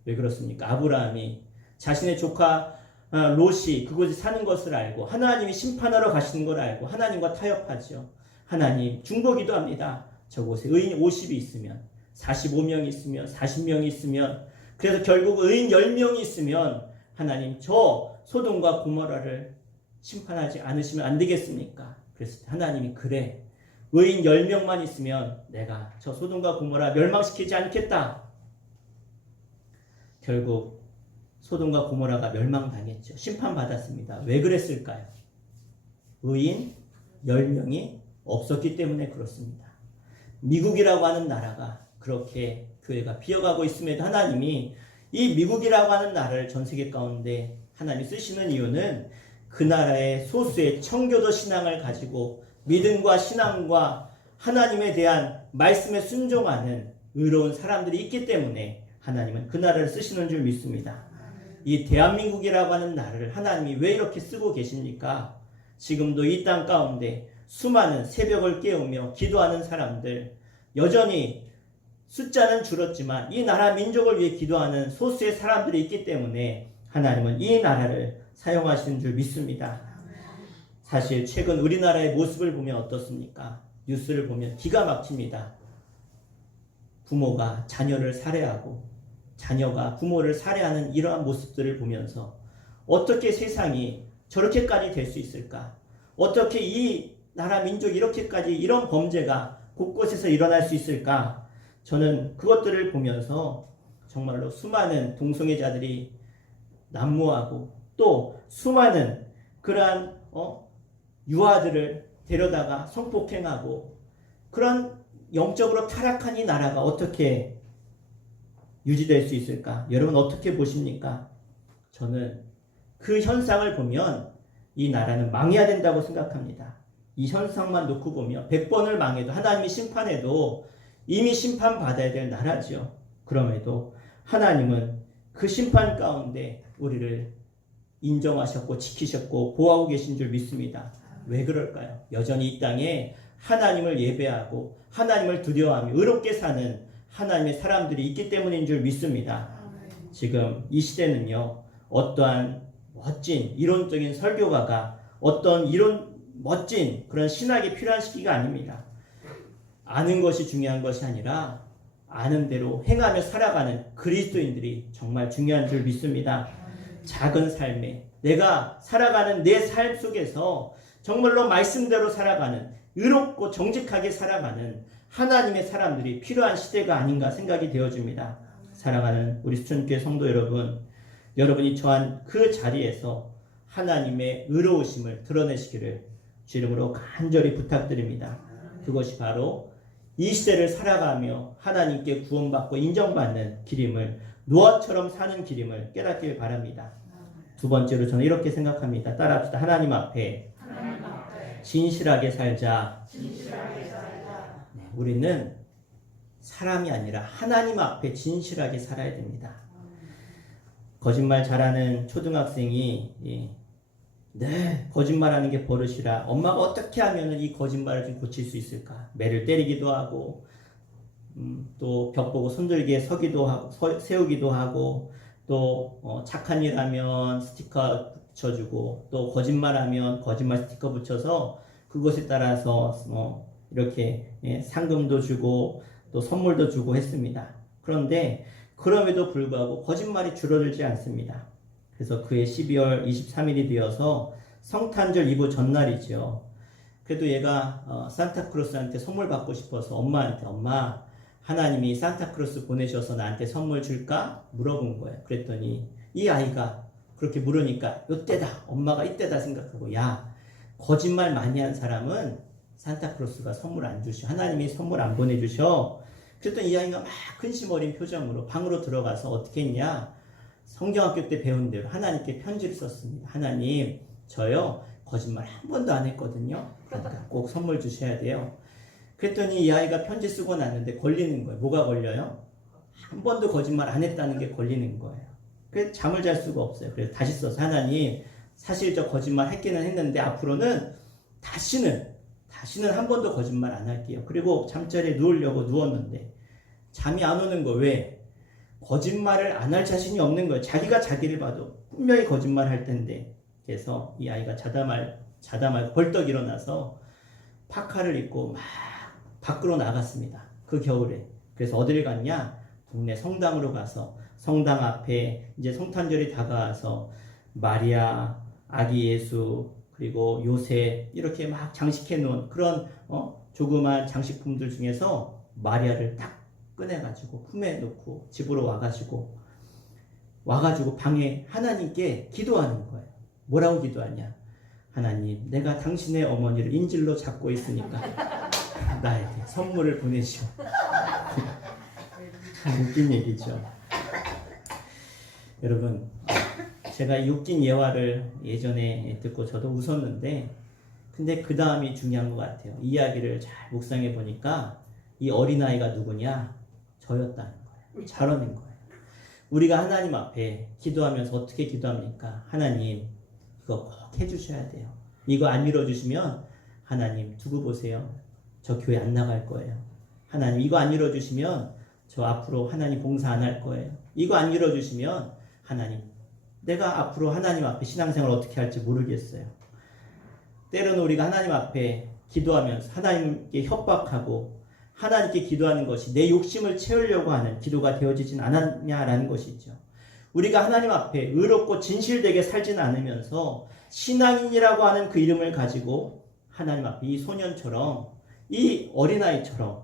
왜 그렇습니까? 아브라함이 자신의 조카 롯이 그곳에 사는 것을 알고 하나님이 심판하러 가시는 걸 알고 하나님과 타협하죠. 하나님, 중보기도 합니다. 저곳에 의인 50이 있으면, 45명이 있으면, 40명이 있으면, 그래서 결국 의인 10명이 있으면 하나님, 저 소돔과 고모라를 심판하지 않으시면 안 되겠습니까? 그래서 하나님이, 그래, 의인 10명만 있으면 내가 저 소돔과 고모라 멸망시키지 않겠다. 결국 소돔과 고모라가 멸망당했죠. 심판받았습니다. 왜 그랬을까요? 의인 10명이 없었기 때문에 그렇습니다. 미국이라고 하는 나라가 그렇게 교회가 비어가고 있음에도 하나님이 이 미국이라고 하는 나라를 전 세계 가운데 하나님이 쓰시는 이유는 그 나라의 소수의 청교도 신앙을 가지고 믿음과 신앙과 하나님에 대한 말씀에 순종하는 의로운 사람들이 있기 때문에 하나님은 그 나라를 쓰시는 줄 믿습니다. 이 대한민국이라고 하는 나라를 하나님이 왜 이렇게 쓰고 계십니까? 지금도 이 땅 가운데 수많은 새벽을 깨우며 기도하는 사람들, 여전히 숫자는 줄었지만 이 나라 민족을 위해 기도하는 소수의 사람들이 있기 때문에 하나님은 이 나라를 사용하시는 줄 믿습니다. 사실 최근 우리나라의 모습을 보면 어떻습니까? 뉴스를 보면 기가 막힙니다. 부모가 자녀를 살해하고 자녀가 부모를 살해하는 이러한 모습들을 보면서 어떻게 세상이 저렇게까지 될 수 있을까? 어떻게 이 나라 민족이 이렇게까지 이런 범죄가 곳곳에서 일어날 수 있을까? 저는 그것들을 보면서 정말로 수많은 동성애자들이 난무하고 또 수많은 그러한 유아들을 데려다가 성폭행하고 그런 영적으로 타락한 이 나라가 어떻게 유지될 수 있을까? 여러분 어떻게 보십니까? 저는 그 현상을 보면 이 나라는 망해야 된다고 생각합니다. 이 현상만 놓고 보면 100번을 망해도 하나님이 심판해도 이미 심판받아야 될 나라죠. 그럼에도 하나님은 그 심판 가운데 우리를 인정하셨고 지키셨고 보호하고 계신 줄 믿습니다. 왜 그럴까요? 여전히 이 땅에 하나님을 예배하고 하나님을 두려워하며 의롭게 사는 하나님의 사람들이 있기 때문인 줄 믿습니다. 지금 이 시대는요, 어떠한 멋진 이론적인 설교가가 어떤 멋진 그런 신학이 필요한 시기가 아닙니다. 아는 것이 중요한 것이 아니라 아는 대로 행하며 살아가는 그리스도인들이 정말 중요한 줄 믿습니다. 작은 삶에 내가 살아가는 내 삶 속에서 정말로 말씀대로 살아가는, 의롭고 정직하게 살아가는 하나님의 사람들이 필요한 시대가 아닌가 생각이 되어집니다. 사랑하는 우리 수천교회 성도 여러분, 여러분이 처한 그 자리에서 하나님의 의로우심을 드러내시기를 주 이름으로 간절히 부탁드립니다. 그것이 바로 이 시대를 살아가며 하나님께 구원받고 인정받는 길임을, 노아처럼 사는 길임을 깨닫길 바랍니다. 두 번째로 저는 이렇게 생각합니다. 따라합시다. 하나님 앞에 진실하게 살자. 네, 우리는 사람이 아니라 하나님 앞에 진실하게 살아야 됩니다. 거짓말 잘하는 초등학생이 거짓말하는 게 버릇이라 엄마가 어떻게 하면 이 거짓말을 좀 고칠 수 있을까? 매를 때리기도 하고 또 벽 보고 손들게 서기도 하고 세우기도 하고 또 착한 일 하면 스티커 붙여주고 또 거짓말하면 거짓말 스티커 붙여서 그것에 따라서 이렇게 상금도 주고 또 선물도 주고 했습니다. 그런데 그럼에도 불구하고 거짓말이 줄어들지 않습니다. 그래서 그해 12월 23일이 되어서 성탄절 이브 전날이죠. 그래도 얘가 산타크로스한테 선물 받고 싶어서 엄마한테 엄마 하나님이 산타크로스 보내셔서 나한테 선물 줄까? 물어본 거예요. 그랬더니 이 아이가 그렇게 물으니까 이때다 엄마가 이때다 생각하고 야 거짓말 많이 한 사람은 산타크로스가 선물 안 주셔. 하나님이 선물 안 보내주셔. 그랬더니 이 아이가 막 근심 어린 표정으로 방으로 들어가서 어떻게 했냐. 성경학교 때 배운 대로 하나님께 편지를 썼습니다. 하나님 저요 거짓말 한 번도 안 했거든요. 그러니까 꼭 선물 주셔야 돼요. 그랬더니 이 아이가 편지 쓰고 났는데 걸리는 거예요. 뭐가 걸려요? 한 번도 거짓말 안 했다는 게 걸리는 거예요. 그래서 잠을 잘 수가 없어요. 그래서 다시 써서 하나님 사실 저 거짓말 했기는 했는데 앞으로는 다시는 한 번도 거짓말 안 할게요. 그리고 잠자리에 누우려고 누웠는데 잠이 안 오는 거 왜? 거짓말을 안 할 자신이 없는 거예요. 자기가 자기를 봐도 분명히 거짓말 할 텐데. 그래서 이 아이가 자다 말고 벌떡 일어나서 파카를 입고 막 밖으로 나갔습니다. 그 겨울에. 그래서 어디를 갔냐? 동네 성당으로 가서 성당 앞에 이제 성탄절이 다가와서 마리아, 아기 예수, 그리고 요셉 이렇게 막 장식해 놓은 그런 조그만 장식품들 중에서 마리아를 딱 꺼내가지고 품에 놓고 집으로 와가지고 방에 하나님께 기도하는 거예요. 뭐라고 기도하냐? 하나님, 내가 당신의 어머니를 인질로 잡고 있으니까 나에게 선물을 보내시오. 웃긴 얘기죠. 여러분, 제가 이 웃긴 예화를 예전에 듣고 저도 웃었는데 근데 그 다음이 중요한 것 같아요. 이야기를 잘 묵상해 보니까 이 어린아이가 누구냐? 저였다는 거예요. 저라는 거예요. 우리가 하나님 앞에 기도하면서 어떻게 기도합니까? 하나님 이거 꼭 해주셔야 돼요. 이거 안 이뤄주시면 하나님 두고 보세요. 저 교회 안 나갈 거예요. 하나님 이거 안 이뤄주시면 저 앞으로 하나님 봉사 안 할 거예요. 이거 안 이뤄주시면 하나님 내가 앞으로 하나님 앞에 신앙생활 어떻게 할지 모르겠어요. 때로는 우리가 하나님 앞에 기도하면서 하나님께 협박하고 하나님께 기도하는 것이 내 욕심을 채우려고 하는 기도가 되어지진 않았냐라는 것이죠. 우리가 하나님 앞에 의롭고 진실되게 살지는 않으면서 신앙인이라고 하는 그 이름을 가지고 하나님 앞에 이 소년처럼 이 어린아이처럼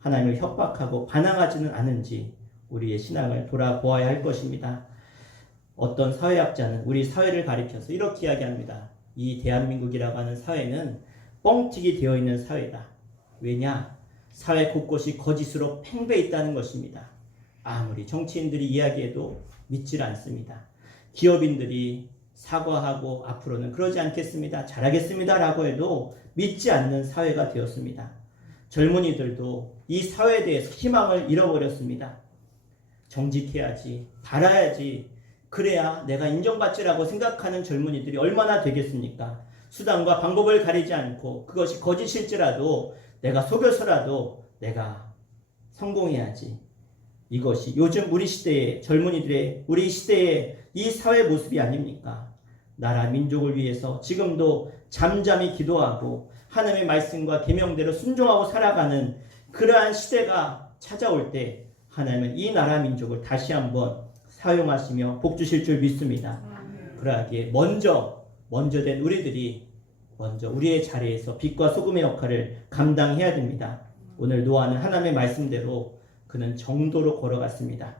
하나님을 협박하고 반항하지는 않은지 우리의 신앙을 돌아보아야 할 것입니다. 어떤 사회학자는 우리 사회를 가리켜서 이렇게 이야기합니다. 이 대한민국이라고 하는 사회는 뻥튀기 되어 있는 사회다. 왜냐? 사회 곳곳이 거짓으로 팽배해 있다는 것입니다. 아무리 정치인들이 이야기해도 믿질 않습니다. 기업인들이 사과하고 앞으로는 그러지 않겠습니다. 잘하겠습니다 라고 해도 믿지 않는 사회가 되었습니다. 젊은이들도 이 사회에 대해서 희망을 잃어버렸습니다. 정직해야지, 바라야지, 그래야 내가 인정받지라고 생각하는 젊은이들이 얼마나 되겠습니까? 수단과 방법을 가리지 않고 그것이 거짓일지라도 내가 속여서라도 내가 성공해야지. 이것이 요즘 우리 시대의 젊은이들의 우리 시대의 이 사회 모습이 아닙니까? 나라 민족을 위해서 지금도 잠잠히 기도하고 하나님의 말씀과 계명대로 순종하고 살아가는 그러한 시대가 찾아올 때 하나님은 이 나라 민족을 다시 한번 사용하시며 복주실 줄 믿습니다. 그러하기에 먼저 된 우리들이 먼저 우리의 자리에서 빛과 소금의 역할을 감당해야 됩니다. 오늘 노아는 하나님의 말씀대로 그는 정도로 걸어갔습니다.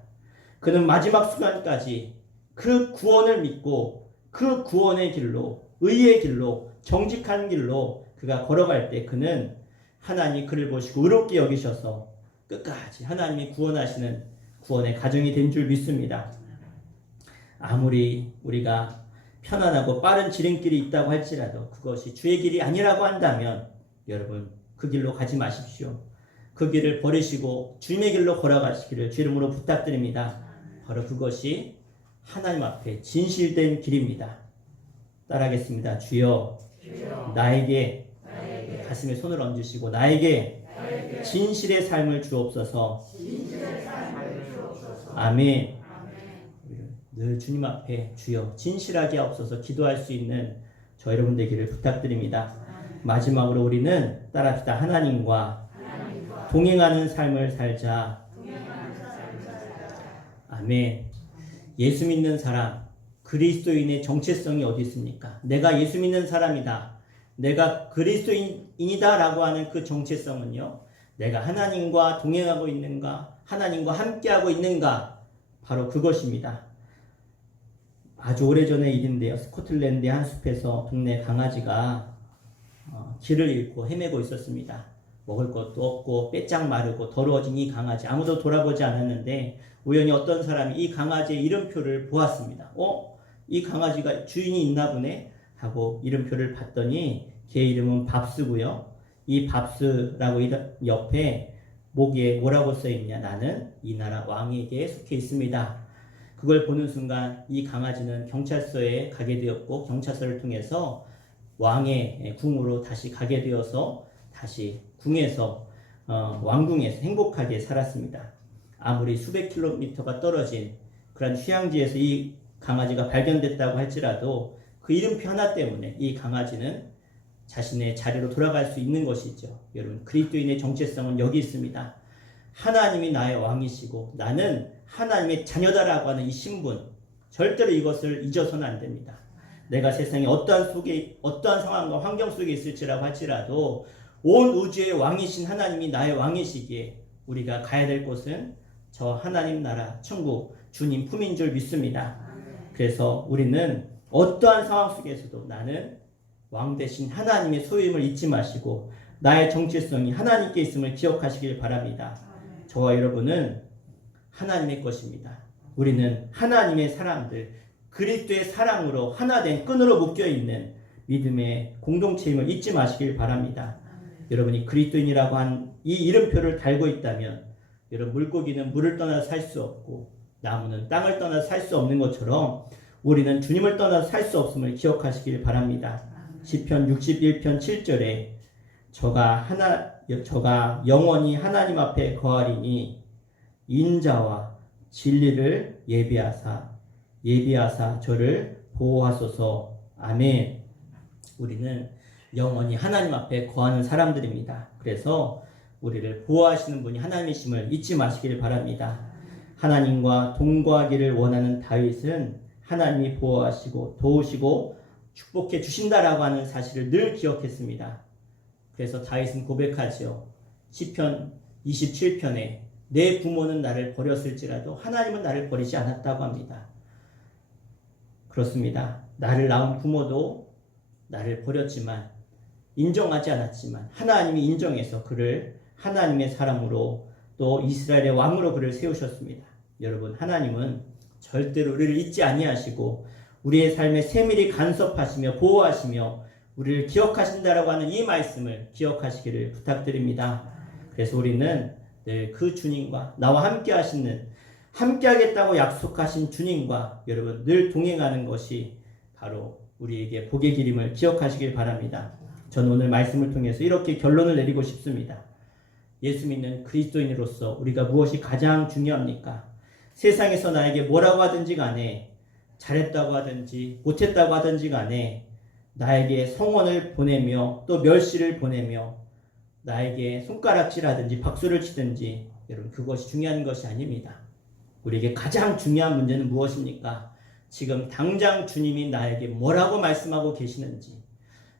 그는 마지막 순간까지 그 구원을 믿고 그 구원의 길로, 의의 길로, 정직한 길로 그가 걸어갈 때 그는 하나님이 그를 보시고 의롭게 여기셔서 끝까지 하나님이 구원하시는 구원의 가정이 된 줄 믿습니다. 아무리 우리가 편안하고 빠른 지름길이 있다고 할지라도 그것이 주의 길이 아니라고 한다면 여러분 그 길로 가지 마십시오. 그 길을 버리시고 주님의 길로 걸어가시기를 주 이름으로 부탁드립니다. 바로 그것이 하나님 앞에 진실된 길입니다. 따라하겠습니다. 주여, 나에게 가슴에 손을 얹으시고 나에게 진실의 삶을 주옵소서. 아멘. 늘 주님 앞에 주여 진실하게 하옵소서 기도할 수 있는 저 여러분 되기를 부탁드립니다. 마지막으로 우리는 따라합시다. 하나님과 동행하는 삶을 살자. 아멘. 예수 믿는 사람, 그리스도인의 정체성이 어디 있습니까? 내가 예수 믿는 사람이다. 내가 그리스도인이다 라고 하는 그 정체성은요. 내가 하나님과 동행하고 있는가? 하나님과 함께하고 있는가? 바로 그것입니다. 아주 오래전의 일인데요. 스코틀랜드의 한 숲에서 동네 강아지가 길을 잃고 헤매고 있었습니다. 먹을 것도 없고 빼짝 마르고 더러워진 이 강아지 아무도 돌아보지 않았는데 우연히 어떤 사람이 이 강아지의 이름표를 보았습니다. 이 강아지가 주인이 있나 보네 하고 이름표를 봤더니 걔 이름은 밥스고요. 이 밥스라고 옆에 목에 뭐라고 써있냐. 나는 이 나라 왕에게 속해 있습니다. 그걸 보는 순간 이 강아지는 경찰서에 가게 되었고 경찰서를 통해서 왕의 궁으로 다시 가게 되어서 다시 궁에서 왕궁에서 행복하게 살았습니다. 아무리 수백 킬로미터가 떨어진 그런 휴양지에서 이 강아지가 발견됐다고 할지라도 그 이름표 하나 때문에 이 강아지는 자신의 자리로 돌아갈 수 있는 것이죠. 여러분 그리스도인의 정체성은 여기 있습니다. 하나님이 나의 왕이시고 나는 하나님의 자녀다라고 하는 이 신분 절대로 이것을 잊어서는 안 됩니다. 내가 세상에 어떠한 상황과 환경 속에 있을지라고 할지라도 온 우주의 왕이신 하나님이 나의 왕이시기에 우리가 가야 될 곳은 저 하나님 나라 천국 주님 품인 줄 믿습니다. 그래서 우리는 어떠한 상황 속에서도 나는 왕 대신 하나님의 소유임을 잊지 마시고 나의 정체성이 하나님께 있음을 기억하시길 바랍니다. 저와 여러분은 하나님의 것입니다. 우리는 하나님의 사람들, 그리스도의 사랑으로 하나된 끈으로 묶여있는 믿음의 공동체임을 잊지 마시길 바랍니다. 여러분이 그리스도인이라고 한 이 이름표를 달고 있다면 여러분 물고기는 물을 떠나서 살 수 없고 나무는 땅을 떠나서 살 수 없는 것처럼 우리는 주님을 떠나서 살 수 없음을 기억하시길 바랍니다. 시편 61편 7절에 저가 영원히 하나님 앞에 거하리니 인자와 진리를 예비하사 저를 보호하소서. 아멘. 우리는 영원히 하나님 앞에 거하는 사람들입니다. 그래서 우리를 보호하시는 분이 하나님이심을 잊지 마시길 바랍니다. 하나님과 동거하기를 원하는 다윗은 하나님이 보호하시고 도우시고 축복해 주신다라고 하는 사실을 늘 기억했습니다. 그래서 다윗은 고백하지요. 시편 27편에 내 부모는 나를 버렸을지라도 하나님은 나를 버리지 않았다고 합니다. 그렇습니다. 나를 낳은 부모도 나를 버렸지만 인정하지 않았지만 하나님이 인정해서 그를 하나님의 사람으로 또 이스라엘의 왕으로 그를 세우셨습니다. 여러분 하나님은 절대로 우리를 잊지 아니하시고 우리의 삶에 세밀히 간섭하시며 보호하시며 우리를 기억하신다라고 하는 이 말씀을 기억하시기를 부탁드립니다. 그래서 우리는 늘 그 주님과 나와 함께 하겠다고 약속하신 주님과 여러분 늘 동행하는 것이 바로 우리에게 복의 길임을 기억하시길 바랍니다. 저는 오늘 말씀을 통해서 이렇게 결론을 내리고 싶습니다. 예수 믿는 그리스도인으로서 우리가 무엇이 가장 중요합니까? 세상에서 나에게 뭐라고 하든지 간에 잘했다고 하든지 못했다고 하든지 간에 나에게 성원을 보내며 또 멸시를 보내며 나에게 손가락질하든지 박수를 치든지 여러분 그것이 중요한 것이 아닙니다. 우리에게 가장 중요한 문제는 무엇입니까? 지금 당장 주님이 나에게 뭐라고 말씀하고 계시는지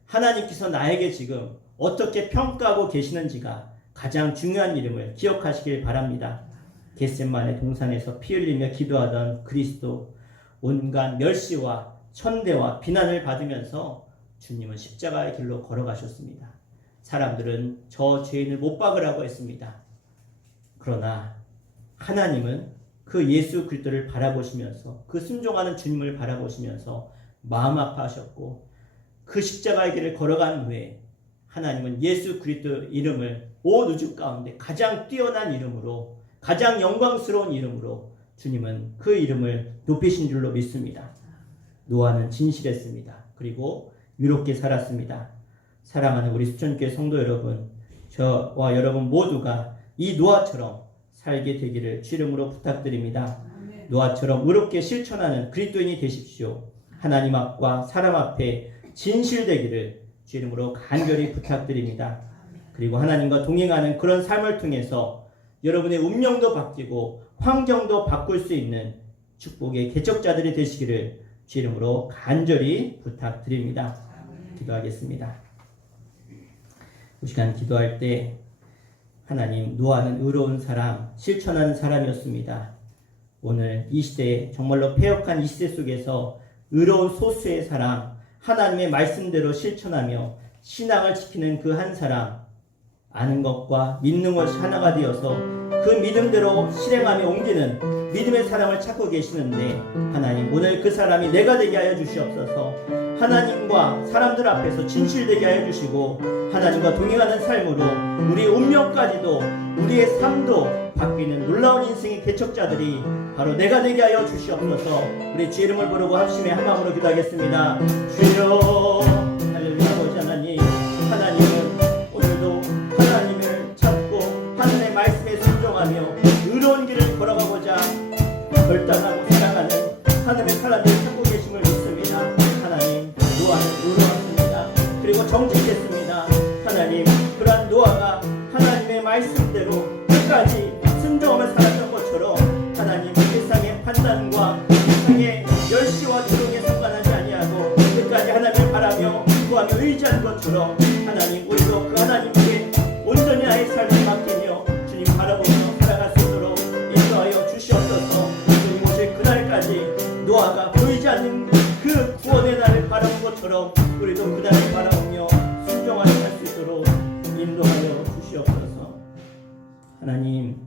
하나님께서 나에게 지금 어떻게 평가하고 계시는지가 가장 중요한 이름을 기억하시길 바랍니다. 겟세마네 동산에서 피 흘리며 기도하던 그리스도, 온갖 멸시와 천대와 비난을 받으면서 주님은 십자가의 길로 걸어가셨습니다. 사람들은 저 죄인을 못 박으라고 했습니다. 그러나 하나님은 그 예수 그리스도를 바라보시면서, 그 순종하는 주님을 바라보시면서 마음 아파하셨고, 그 십자가의 길을 걸어간 후에 하나님은 예수 그리스도 이름을 온 우주 가운데 가장 뛰어난 이름으로, 가장 영광스러운 이름으로 주님은 그 이름을 높이신 줄로 믿습니다. 노아는 진실했습니다. 그리고 유롭게 살았습니다. 사랑하는 우리 수천교회 성도 여러분, 저와 여러분 모두가 이 노아처럼 살게 되기를 주 이름으로 부탁드립니다. 노아처럼 의롭게 실천하는 그리스도인이 되십시오. 하나님 앞과 사람 앞에 진실되기를 주 이름으로 간절히 부탁드립니다. 그리고 하나님과 동행하는 그런 삶을 통해서 여러분의 운명도 바뀌고 환경도 바꿀 수 있는 축복의 개척자들이 되시기를 주 이름으로 간절히 부탁드립니다. 기도하겠습니다. 이 시간 기도할 때 하나님, 노아는 의로운 사람, 실천하는 사람이었습니다. 오늘 이 시대에 정말로 패역한 이 시대 속에서 의로운 소수의 사람, 하나님의 말씀대로 실천하며 신앙을 지키는 그 한 사람, 아는 것과 믿는 것이 하나가 되어서 그 믿음대로 실행하며 옮기는 믿음의 사람을 찾고 계시는데, 하나님 오늘 그 사람이 내가 되게 하여 주시옵소서. 하나님과 사람들 앞에서 진실되게 하여 주시고, 하나님과 동행하는 삶으로 우리의 운명까지도, 우리의 삶도 바뀌는 놀라운 인생의 개척자들이 바로 내가 되게 하여 주시옵소서. 우리 주 이름을 부르고 합심에 한 마음으로 기도하겠습니다. 주여, 할렐루야. 아버지 하나님, 하나님은 오늘도 하나님을 찾고 하나님의 말씀에 순종하며 의로운 길을 걸어가고자 결단하고 살아가는 하나님의 사람들을 찾고 계심을 믿습니다. 하나님, 노아는 의로웠습니다. 그리고 정직했습니다. 하나님, 그러한 노아가 하나님의 말씀대로 끝까지 순종하며 살았던 것처럼 하나님, 세상의 판단과 세상의 멸시와 조롱에 상관하지 아니하고 끝까지 하나님을 바라며 구하며 의지하는 것처럼 하나님, 우리도 그 하나님께 온전히 나의 삶을 맡기며 주님 바라보며 살아갈 수 있도록 인도하여 주시옵소서. 주님 오실 그날까지 노아가 보이지 않는 그 구원의 날을 바라본 것처럼 우리도 그 날을 바라보며 순종하며 살 수 있도록 인도하여 주시옵소서. 하나님,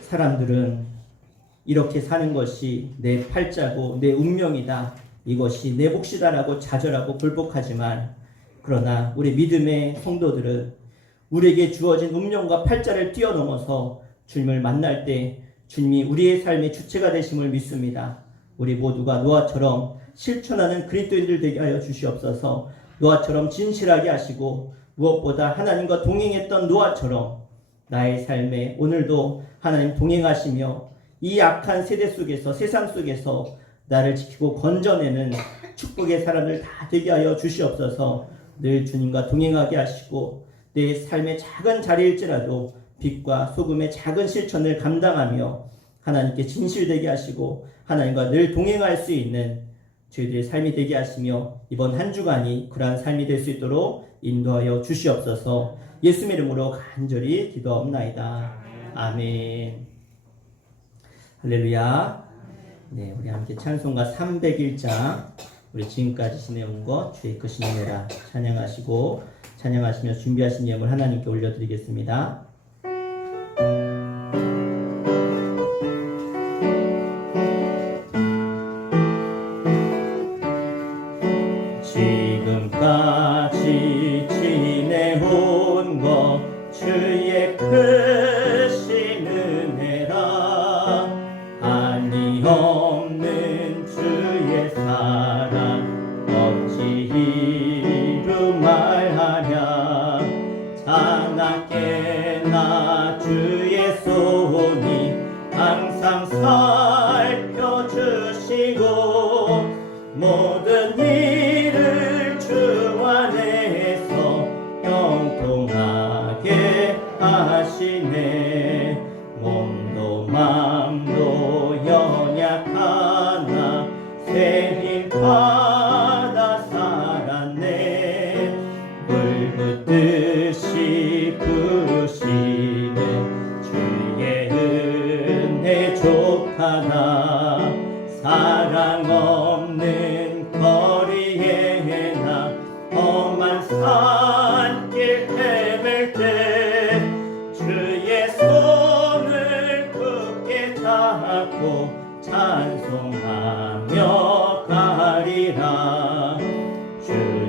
사람들은 이렇게 사는 것이 내 팔자고 내 운명이다, 이것이 내 몫이다라고 좌절하고 불복하지만, 그러나 우리 믿음의 성도들은 우리에게 주어진 운명과 팔자를 뛰어넘어서 주님을 만날 때 주님이 우리의 삶의 주체가 되심을 믿습니다. 우리 모두가 노아처럼 실천하는 그리스도인들 되게 하여 주시옵소서. 노아처럼 진실하게 하시고, 무엇보다 하나님과 동행했던 노아처럼 나의 삶에 오늘도 하나님 동행하시며 이 악한 세대 속에서, 세상 속에서 나를 지키고 건져내는 축복의 사람들 다 되게 하여 주시옵소서. 늘 주님과 동행하게 하시고 내 삶의 작은 자리일지라도 빛과 소금의 작은 실천을 감당하며 하나님께 진실되게 하시고 하나님과 늘 동행할 수 있는 저희들의 삶이 되게 하시며, 이번 한 주간이 그러한 삶이 될 수 있도록 인도하여 주시옵소서. 예수의 이름으로 간절히 기도하옵나이다. 아멘. 할렐루야. 네, 우리 함께 찬송가 301장, 우리 지금까지 지내온 것 주의 크신 은혜라 찬양하시고, 찬양하시며 준비하신 예물 하나님께 올려드리겠습니다. 지금까지 지내온 것 주의 크신 은혜라, 한이 없는 주의 사랑 어찌 이루 말하랴. 자나깨 나 주의 손이 항상 살펴주시고 모든 일을 주 안에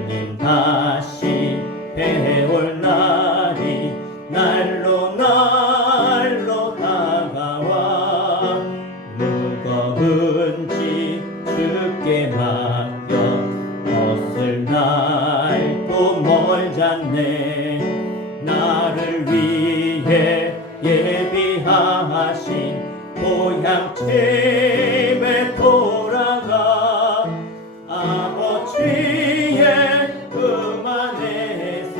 주님 다시 배울 날이 날로 날로 다가와 무거운 짐 주께 맡겨 벗을 날도 멀잖네. 나를 위해 예비하신 고향 집에 돌아가 아버지의 품 안에서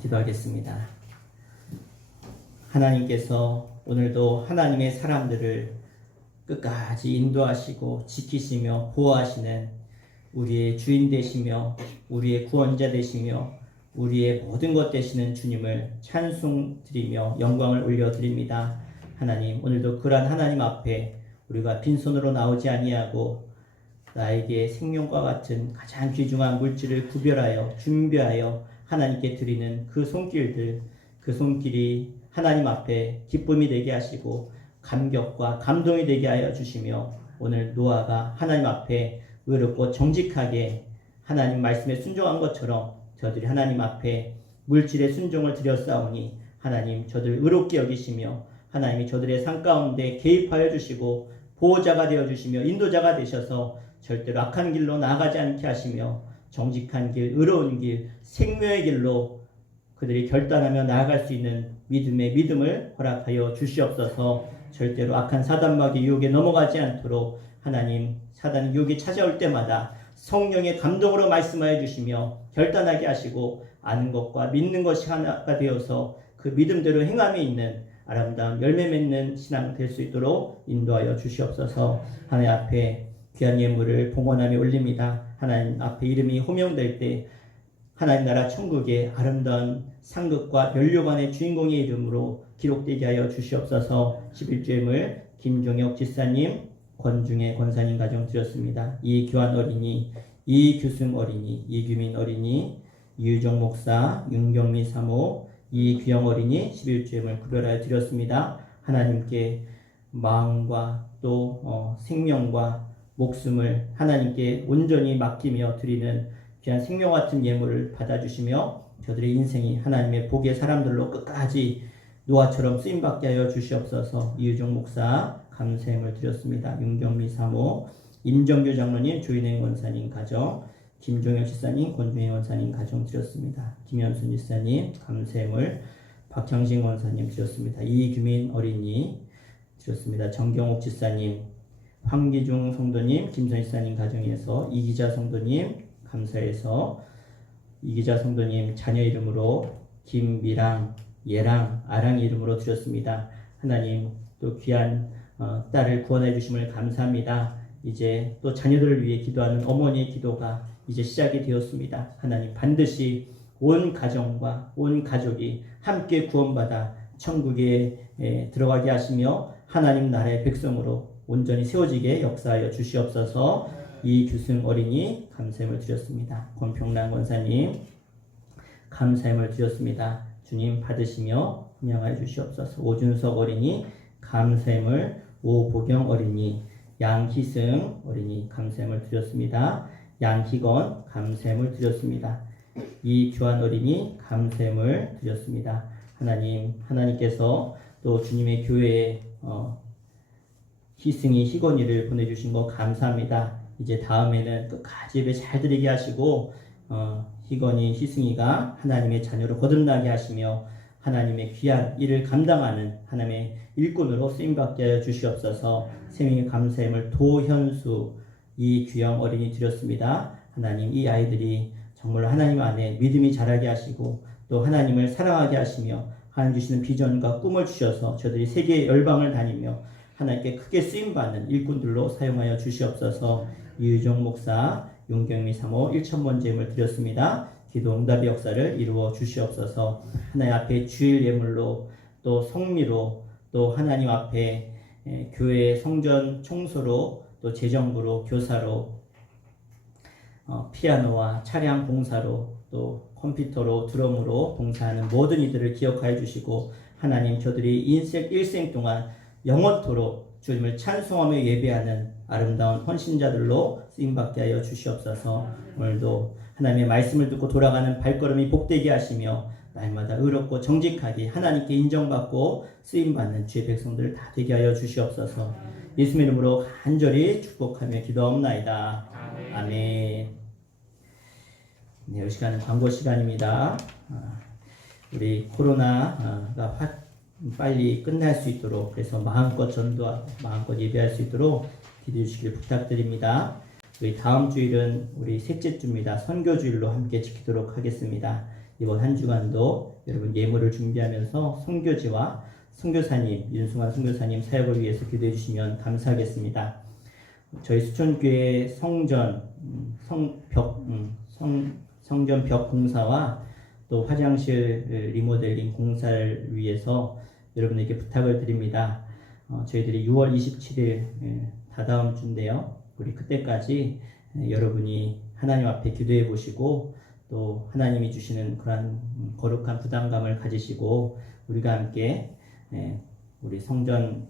기도하겠습니다. 하나님께서 오늘도 하나님의 사람들을 끝까지 인도하시고 지키시며 보호하시는 우리의 주인 되시며 우리의 구원자 되시며 우리의 모든 것 되시는 주님을 찬송드리며 영광을 올려드립니다. 하나님, 오늘도 그러한 하나님 앞에 우리가 빈손으로 나오지 아니하고 나에게 생명과 같은 가장 귀중한 물질을 구별하여 준비하여 하나님께 드리는 그 손길들, 그 손길이 하나님 앞에 기쁨이 되게 하시고 감격과 감동이 되게 하여 주시며 오늘 노아가 하나님 앞에 의롭고 정직하게 하나님 말씀에 순종한 것처럼 저들이 하나님 앞에 물질의 순종을 드렸사오니 하나님 저들 의롭게 여기시며 하나님이 저들의 삶 가운데 개입하여 주시고 보호자가 되어 주시며 인도자가 되셔서 절대로 악한 길로 나아가지 않게 하시며 정직한 길, 의로운 길, 생명의 길로 그들이 결단하며 나아갈 수 있는 믿음의 믿음을 허락하여 주시옵소서. 절대로 악한 사단마귀 유혹에 넘어가지 않도록 하나님 사단의 유혹이 찾아올 때마다 성령의 감동으로 말씀하여 주시며 결단하게 하시고 아는 것과 믿는 것이 하나가 되어서 그 믿음대로 행함에 있는 아름다운 열매 맺는 신앙 될 수 있도록 인도하여 주시옵소서. 하나님 앞에 귀한 예물을 봉헌하며 올립니다. 하나님 앞에 이름이 호명될 때 하나님 나라 천국의 아름다운 상급과 면류관의 주인공의 이름으로 기록되게 하여 주시옵소서. 11주임을 김종혁 지사님, 권중혜 권사님 가정 드렸습니다. 이교환 어린이, 이규승 어린이, 이규민 어린이, 이유정 목사, 윤경미 사모, 이규영 어린이 11주임을 구별하여 드렸습니다. 하나님께 마음과 또 생명과 목숨을 하나님께 온전히 맡기며 드리는 귀한 생명 같은 예물을 받아주시며 저들의 인생이 하나님의 복의 사람들로 끝까지 노아처럼 쓰임받게 하여 주시옵소서. 이유정 목사 감사행을 드렸습니다. 윤경미 사모, 임정규 장로님, 조인행 권사님 가정, 김종혁 지사님, 권중혜 권사님 가정 드렸습니다. 김현순 지사님 감사행을, 박형신 권사님 드렸습니다. 이규민 어린이 드렸습니다. 정경옥 지사님, 황기중 성도님, 김선 지사님 가정에서 이기자 성도님 감사해서 이기자 성도님 자녀 이름으로 김미랑, 예랑, 아랑 이름으로 드렸습니다. 하나님 또 귀한 딸을 구원해 주심을 감사합니다. 이제 또 자녀들을 위해 기도하는 어머니의 기도가 이제 시작이 되었습니다. 하나님 반드시 온 가정과 온 가족이 함께 구원받아 천국에 들어가게 하시며 하나님 나라의 백성으로 온전히 세워지게 역사하여 주시옵소서. 이규승 어린이 감사함을 드렸습니다. 권평란 권사님 감사함을 드렸습니다. 주님 받으시며 훈양하여 주시옵소서. 오준석 어린이 감사함을, 오보경 어린이, 양희승 어린이 감사함을 드렸습니다. 양희건 감사함을 드렸습니다. 이교환 어린이 감사함을 드렸습니다. 하나님께서 또 주님의 교회에 희승이, 희건이를 보내주신 거 감사합니다. 이제 다음에는 끝까지 예배 잘 드리게 하시고 희건이, 희승이가 하나님의 자녀로 거듭나게 하시며 하나님의 귀한 일을 감당하는 하나님의 일꾼으로 쓰임받게 하여 주시옵소서. 생명의 감사함을 도현수, 이규영 어린이 드렸습니다. 하나님 이 아이들이 정말 하나님 안에 믿음이 자라게 하시고 또 하나님을 사랑하게 하시며 하나님 주시는 비전과 꿈을 주셔서 저들이 세계 열방을 다니며 하나님께 크게 쓰임받는 일꾼들로 사용하여 주시옵소서. 이유정 목사, 윤경미 사모 1,000번 제물 드렸습니다. 기도 응답의 역사를 이루어 주시옵소서. 하나님 앞에 주일 예물로 또 성미로 또 하나님 앞에 교회 성전 청소로 또 재정부로 교사로 피아노와 차량 봉사로 또 컴퓨터로 드럼으로 봉사하는 모든 이들을 기억하여 주시고 하나님 저들이 일생 동안 영원토록 주님을 찬송하며 예배하는 아름다운 헌신자들로 쓰임받게 하여 주시옵소서. 오늘도 하나님의 말씀을 듣고 돌아가는 발걸음이 복되게 하시며 날마다 의롭고 정직하게 하나님께 인정받고 쓰임받는 주의 백성들 다 되게 하여 주시옵소서. 예수님 이름으로 간절히 축복하며 기도하옵나이다. 아멘. 네, 이 시간은 광고 시간입니다. 우리 코로나가 빨리 끝날 수 있도록, 그래서 마음껏 전도하고 마음껏 예배할 수 있도록 기도해 주시길 부탁드립니다. 우리 다음 주일은 우리 셋째 주입니다. 선교주일로 함께 지키도록 하겠습니다. 이번 한 주간도 여러분 예물을 준비하면서 선교지와 선교사님, 윤승환 선교사님 사역을 위해서 기도해 주시면 감사하겠습니다. 저희 수천교회 성전 벽 공사와 또 화장실 리모델링 공사를 위해서 여러분에게 부탁을 드립니다. 저희들이 6월 27일 다다음 주인데요. 우리 그때까지 여러분이 하나님 앞에 기도해 보시고 또 하나님이 주시는 그런 거룩한 부담감을 가지시고 우리가 함께 우리 성전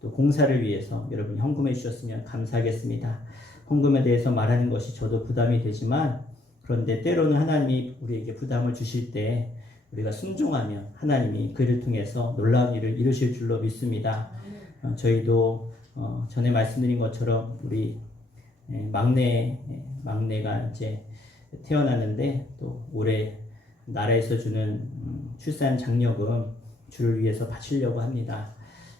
또 공사를 위해서 여러분이 헌금해 주셨으면 감사하겠습니다. 헌금에 대해서 말하는 것이 저도 부담이 되지만 그런데 때로는 하나님이 우리에게 부담을 주실 때 우리가 순종하면 하나님이 그를 통해서 놀라운 일을 이루실 줄로 믿습니다. 저희도 전에 말씀드린 것처럼 우리 막내가 이제 태어났는데 또 올해 나라에서 주는 출산 장려금 주를 위해서 바치려고 합니다.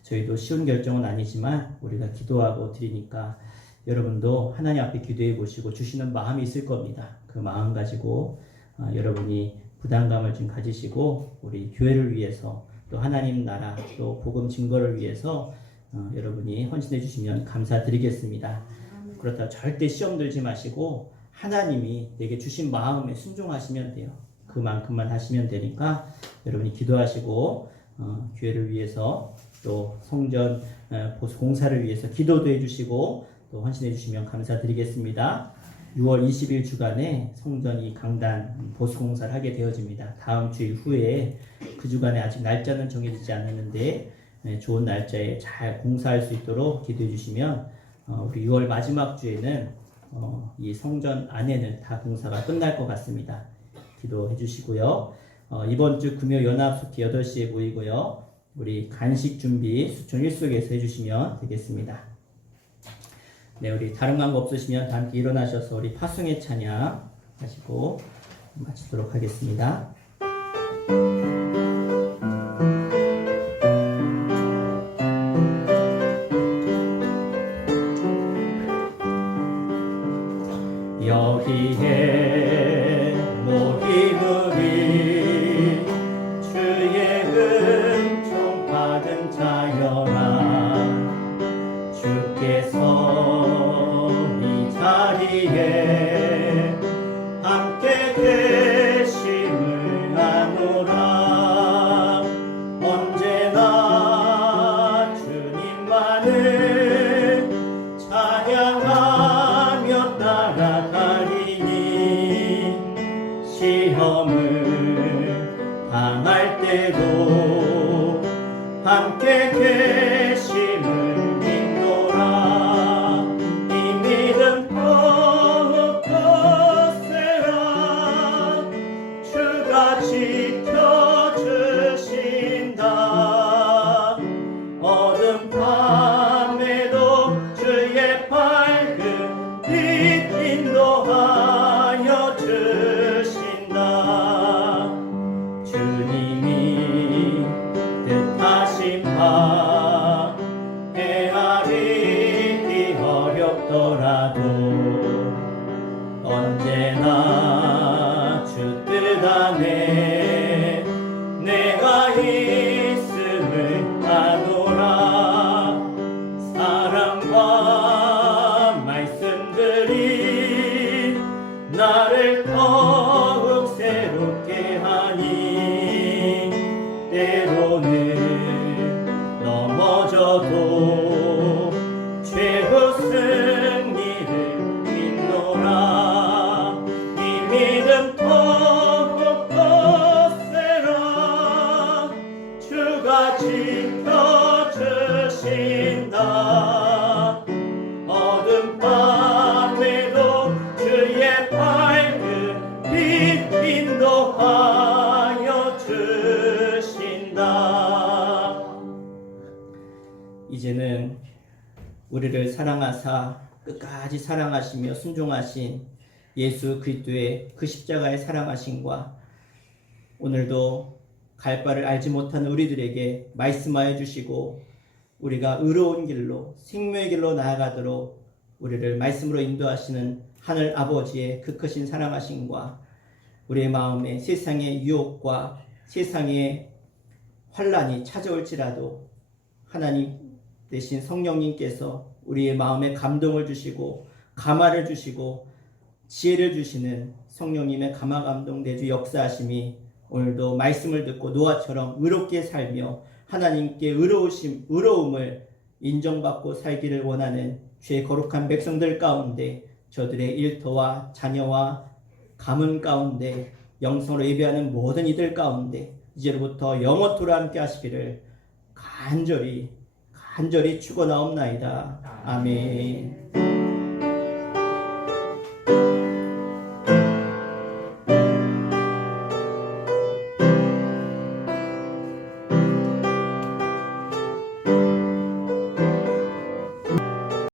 저희도 쉬운 결정은 아니지만 우리가 기도하고 드리니까 여러분도 하나님 앞에 기도해 보시고 주시는 마음이 있을 겁니다. 그 마음 가지고 여러분이 부담감을 좀 가지시고 우리 교회를 위해서 또 하나님 나라 또 복음 증거를 위해서 여러분이 헌신해 주시면 감사드리겠습니다. 그렇다고 절대 시험 들지 마시고 하나님이 내게 주신 마음에 순종하시면 돼요. 그만큼만 하시면 되니까 여러분이 기도하시고 교회를 위해서 또 성전 보수 공사를 위해서 기도도 해주시고 또 헌신해 주시면 감사드리겠습니다. 6월 20일 주간에 성전이 강단 보수 공사를 하게 되어집니다. 다음 주일 후에 그 주간에 아직 날짜는 정해지지 않았는데 좋은 날짜에 잘 공사할 수 있도록 기도해 주시면 우리 6월 마지막 주에는 이 성전 안에는 다 공사가 끝날 것 같습니다. 기도해 주시고요. 이번 주 금요 연합숙회 8시에 모이고요. 우리 간식 준비 수촌 1속에서 해주시면 되겠습니다. 네, 우리 다른 광고 없으시면 다 함께 일어나셔서 우리 파송의 찬양 하시고 마치도록 하겠습니다. 여기에 모인 우리 주의 은총 받은 자여라 주께서 이 자리에 함께 계심을 아노라 이제는 우리를 사랑하사 끝까지 사랑하시며 순종하신 예수 그리스도의 그 십자가의 사랑하심과 오늘도 갈 바를 알지 못하는 우리들에게 말씀하여 주시고 우리가 의로운 길로 생명의 길로 나아가도록 우리를 말씀으로 인도하시는 하늘 아버지의 그 크신 사랑하심과 우리의 마음에 세상의 유혹과 세상의 환란이 찾아올지라도 하나님 대신 성령님께서 우리의 마음에 감동을 주시고 감화를 주시고 지혜를 주시는 성령님의 감화 감동 내주 역사하심이 오늘도 말씀을 듣고 노아처럼 의롭게 살며 하나님께 의로움을 인정받고 살기를 원하는 죄 거룩한 백성들 가운데 저들의 일터와 자녀와 가문 가운데 영성으로 예배하는 모든 이들 가운데 이제로부터 영원토록 함께 하시기를 간절히 축원하옵나이다. 아멘.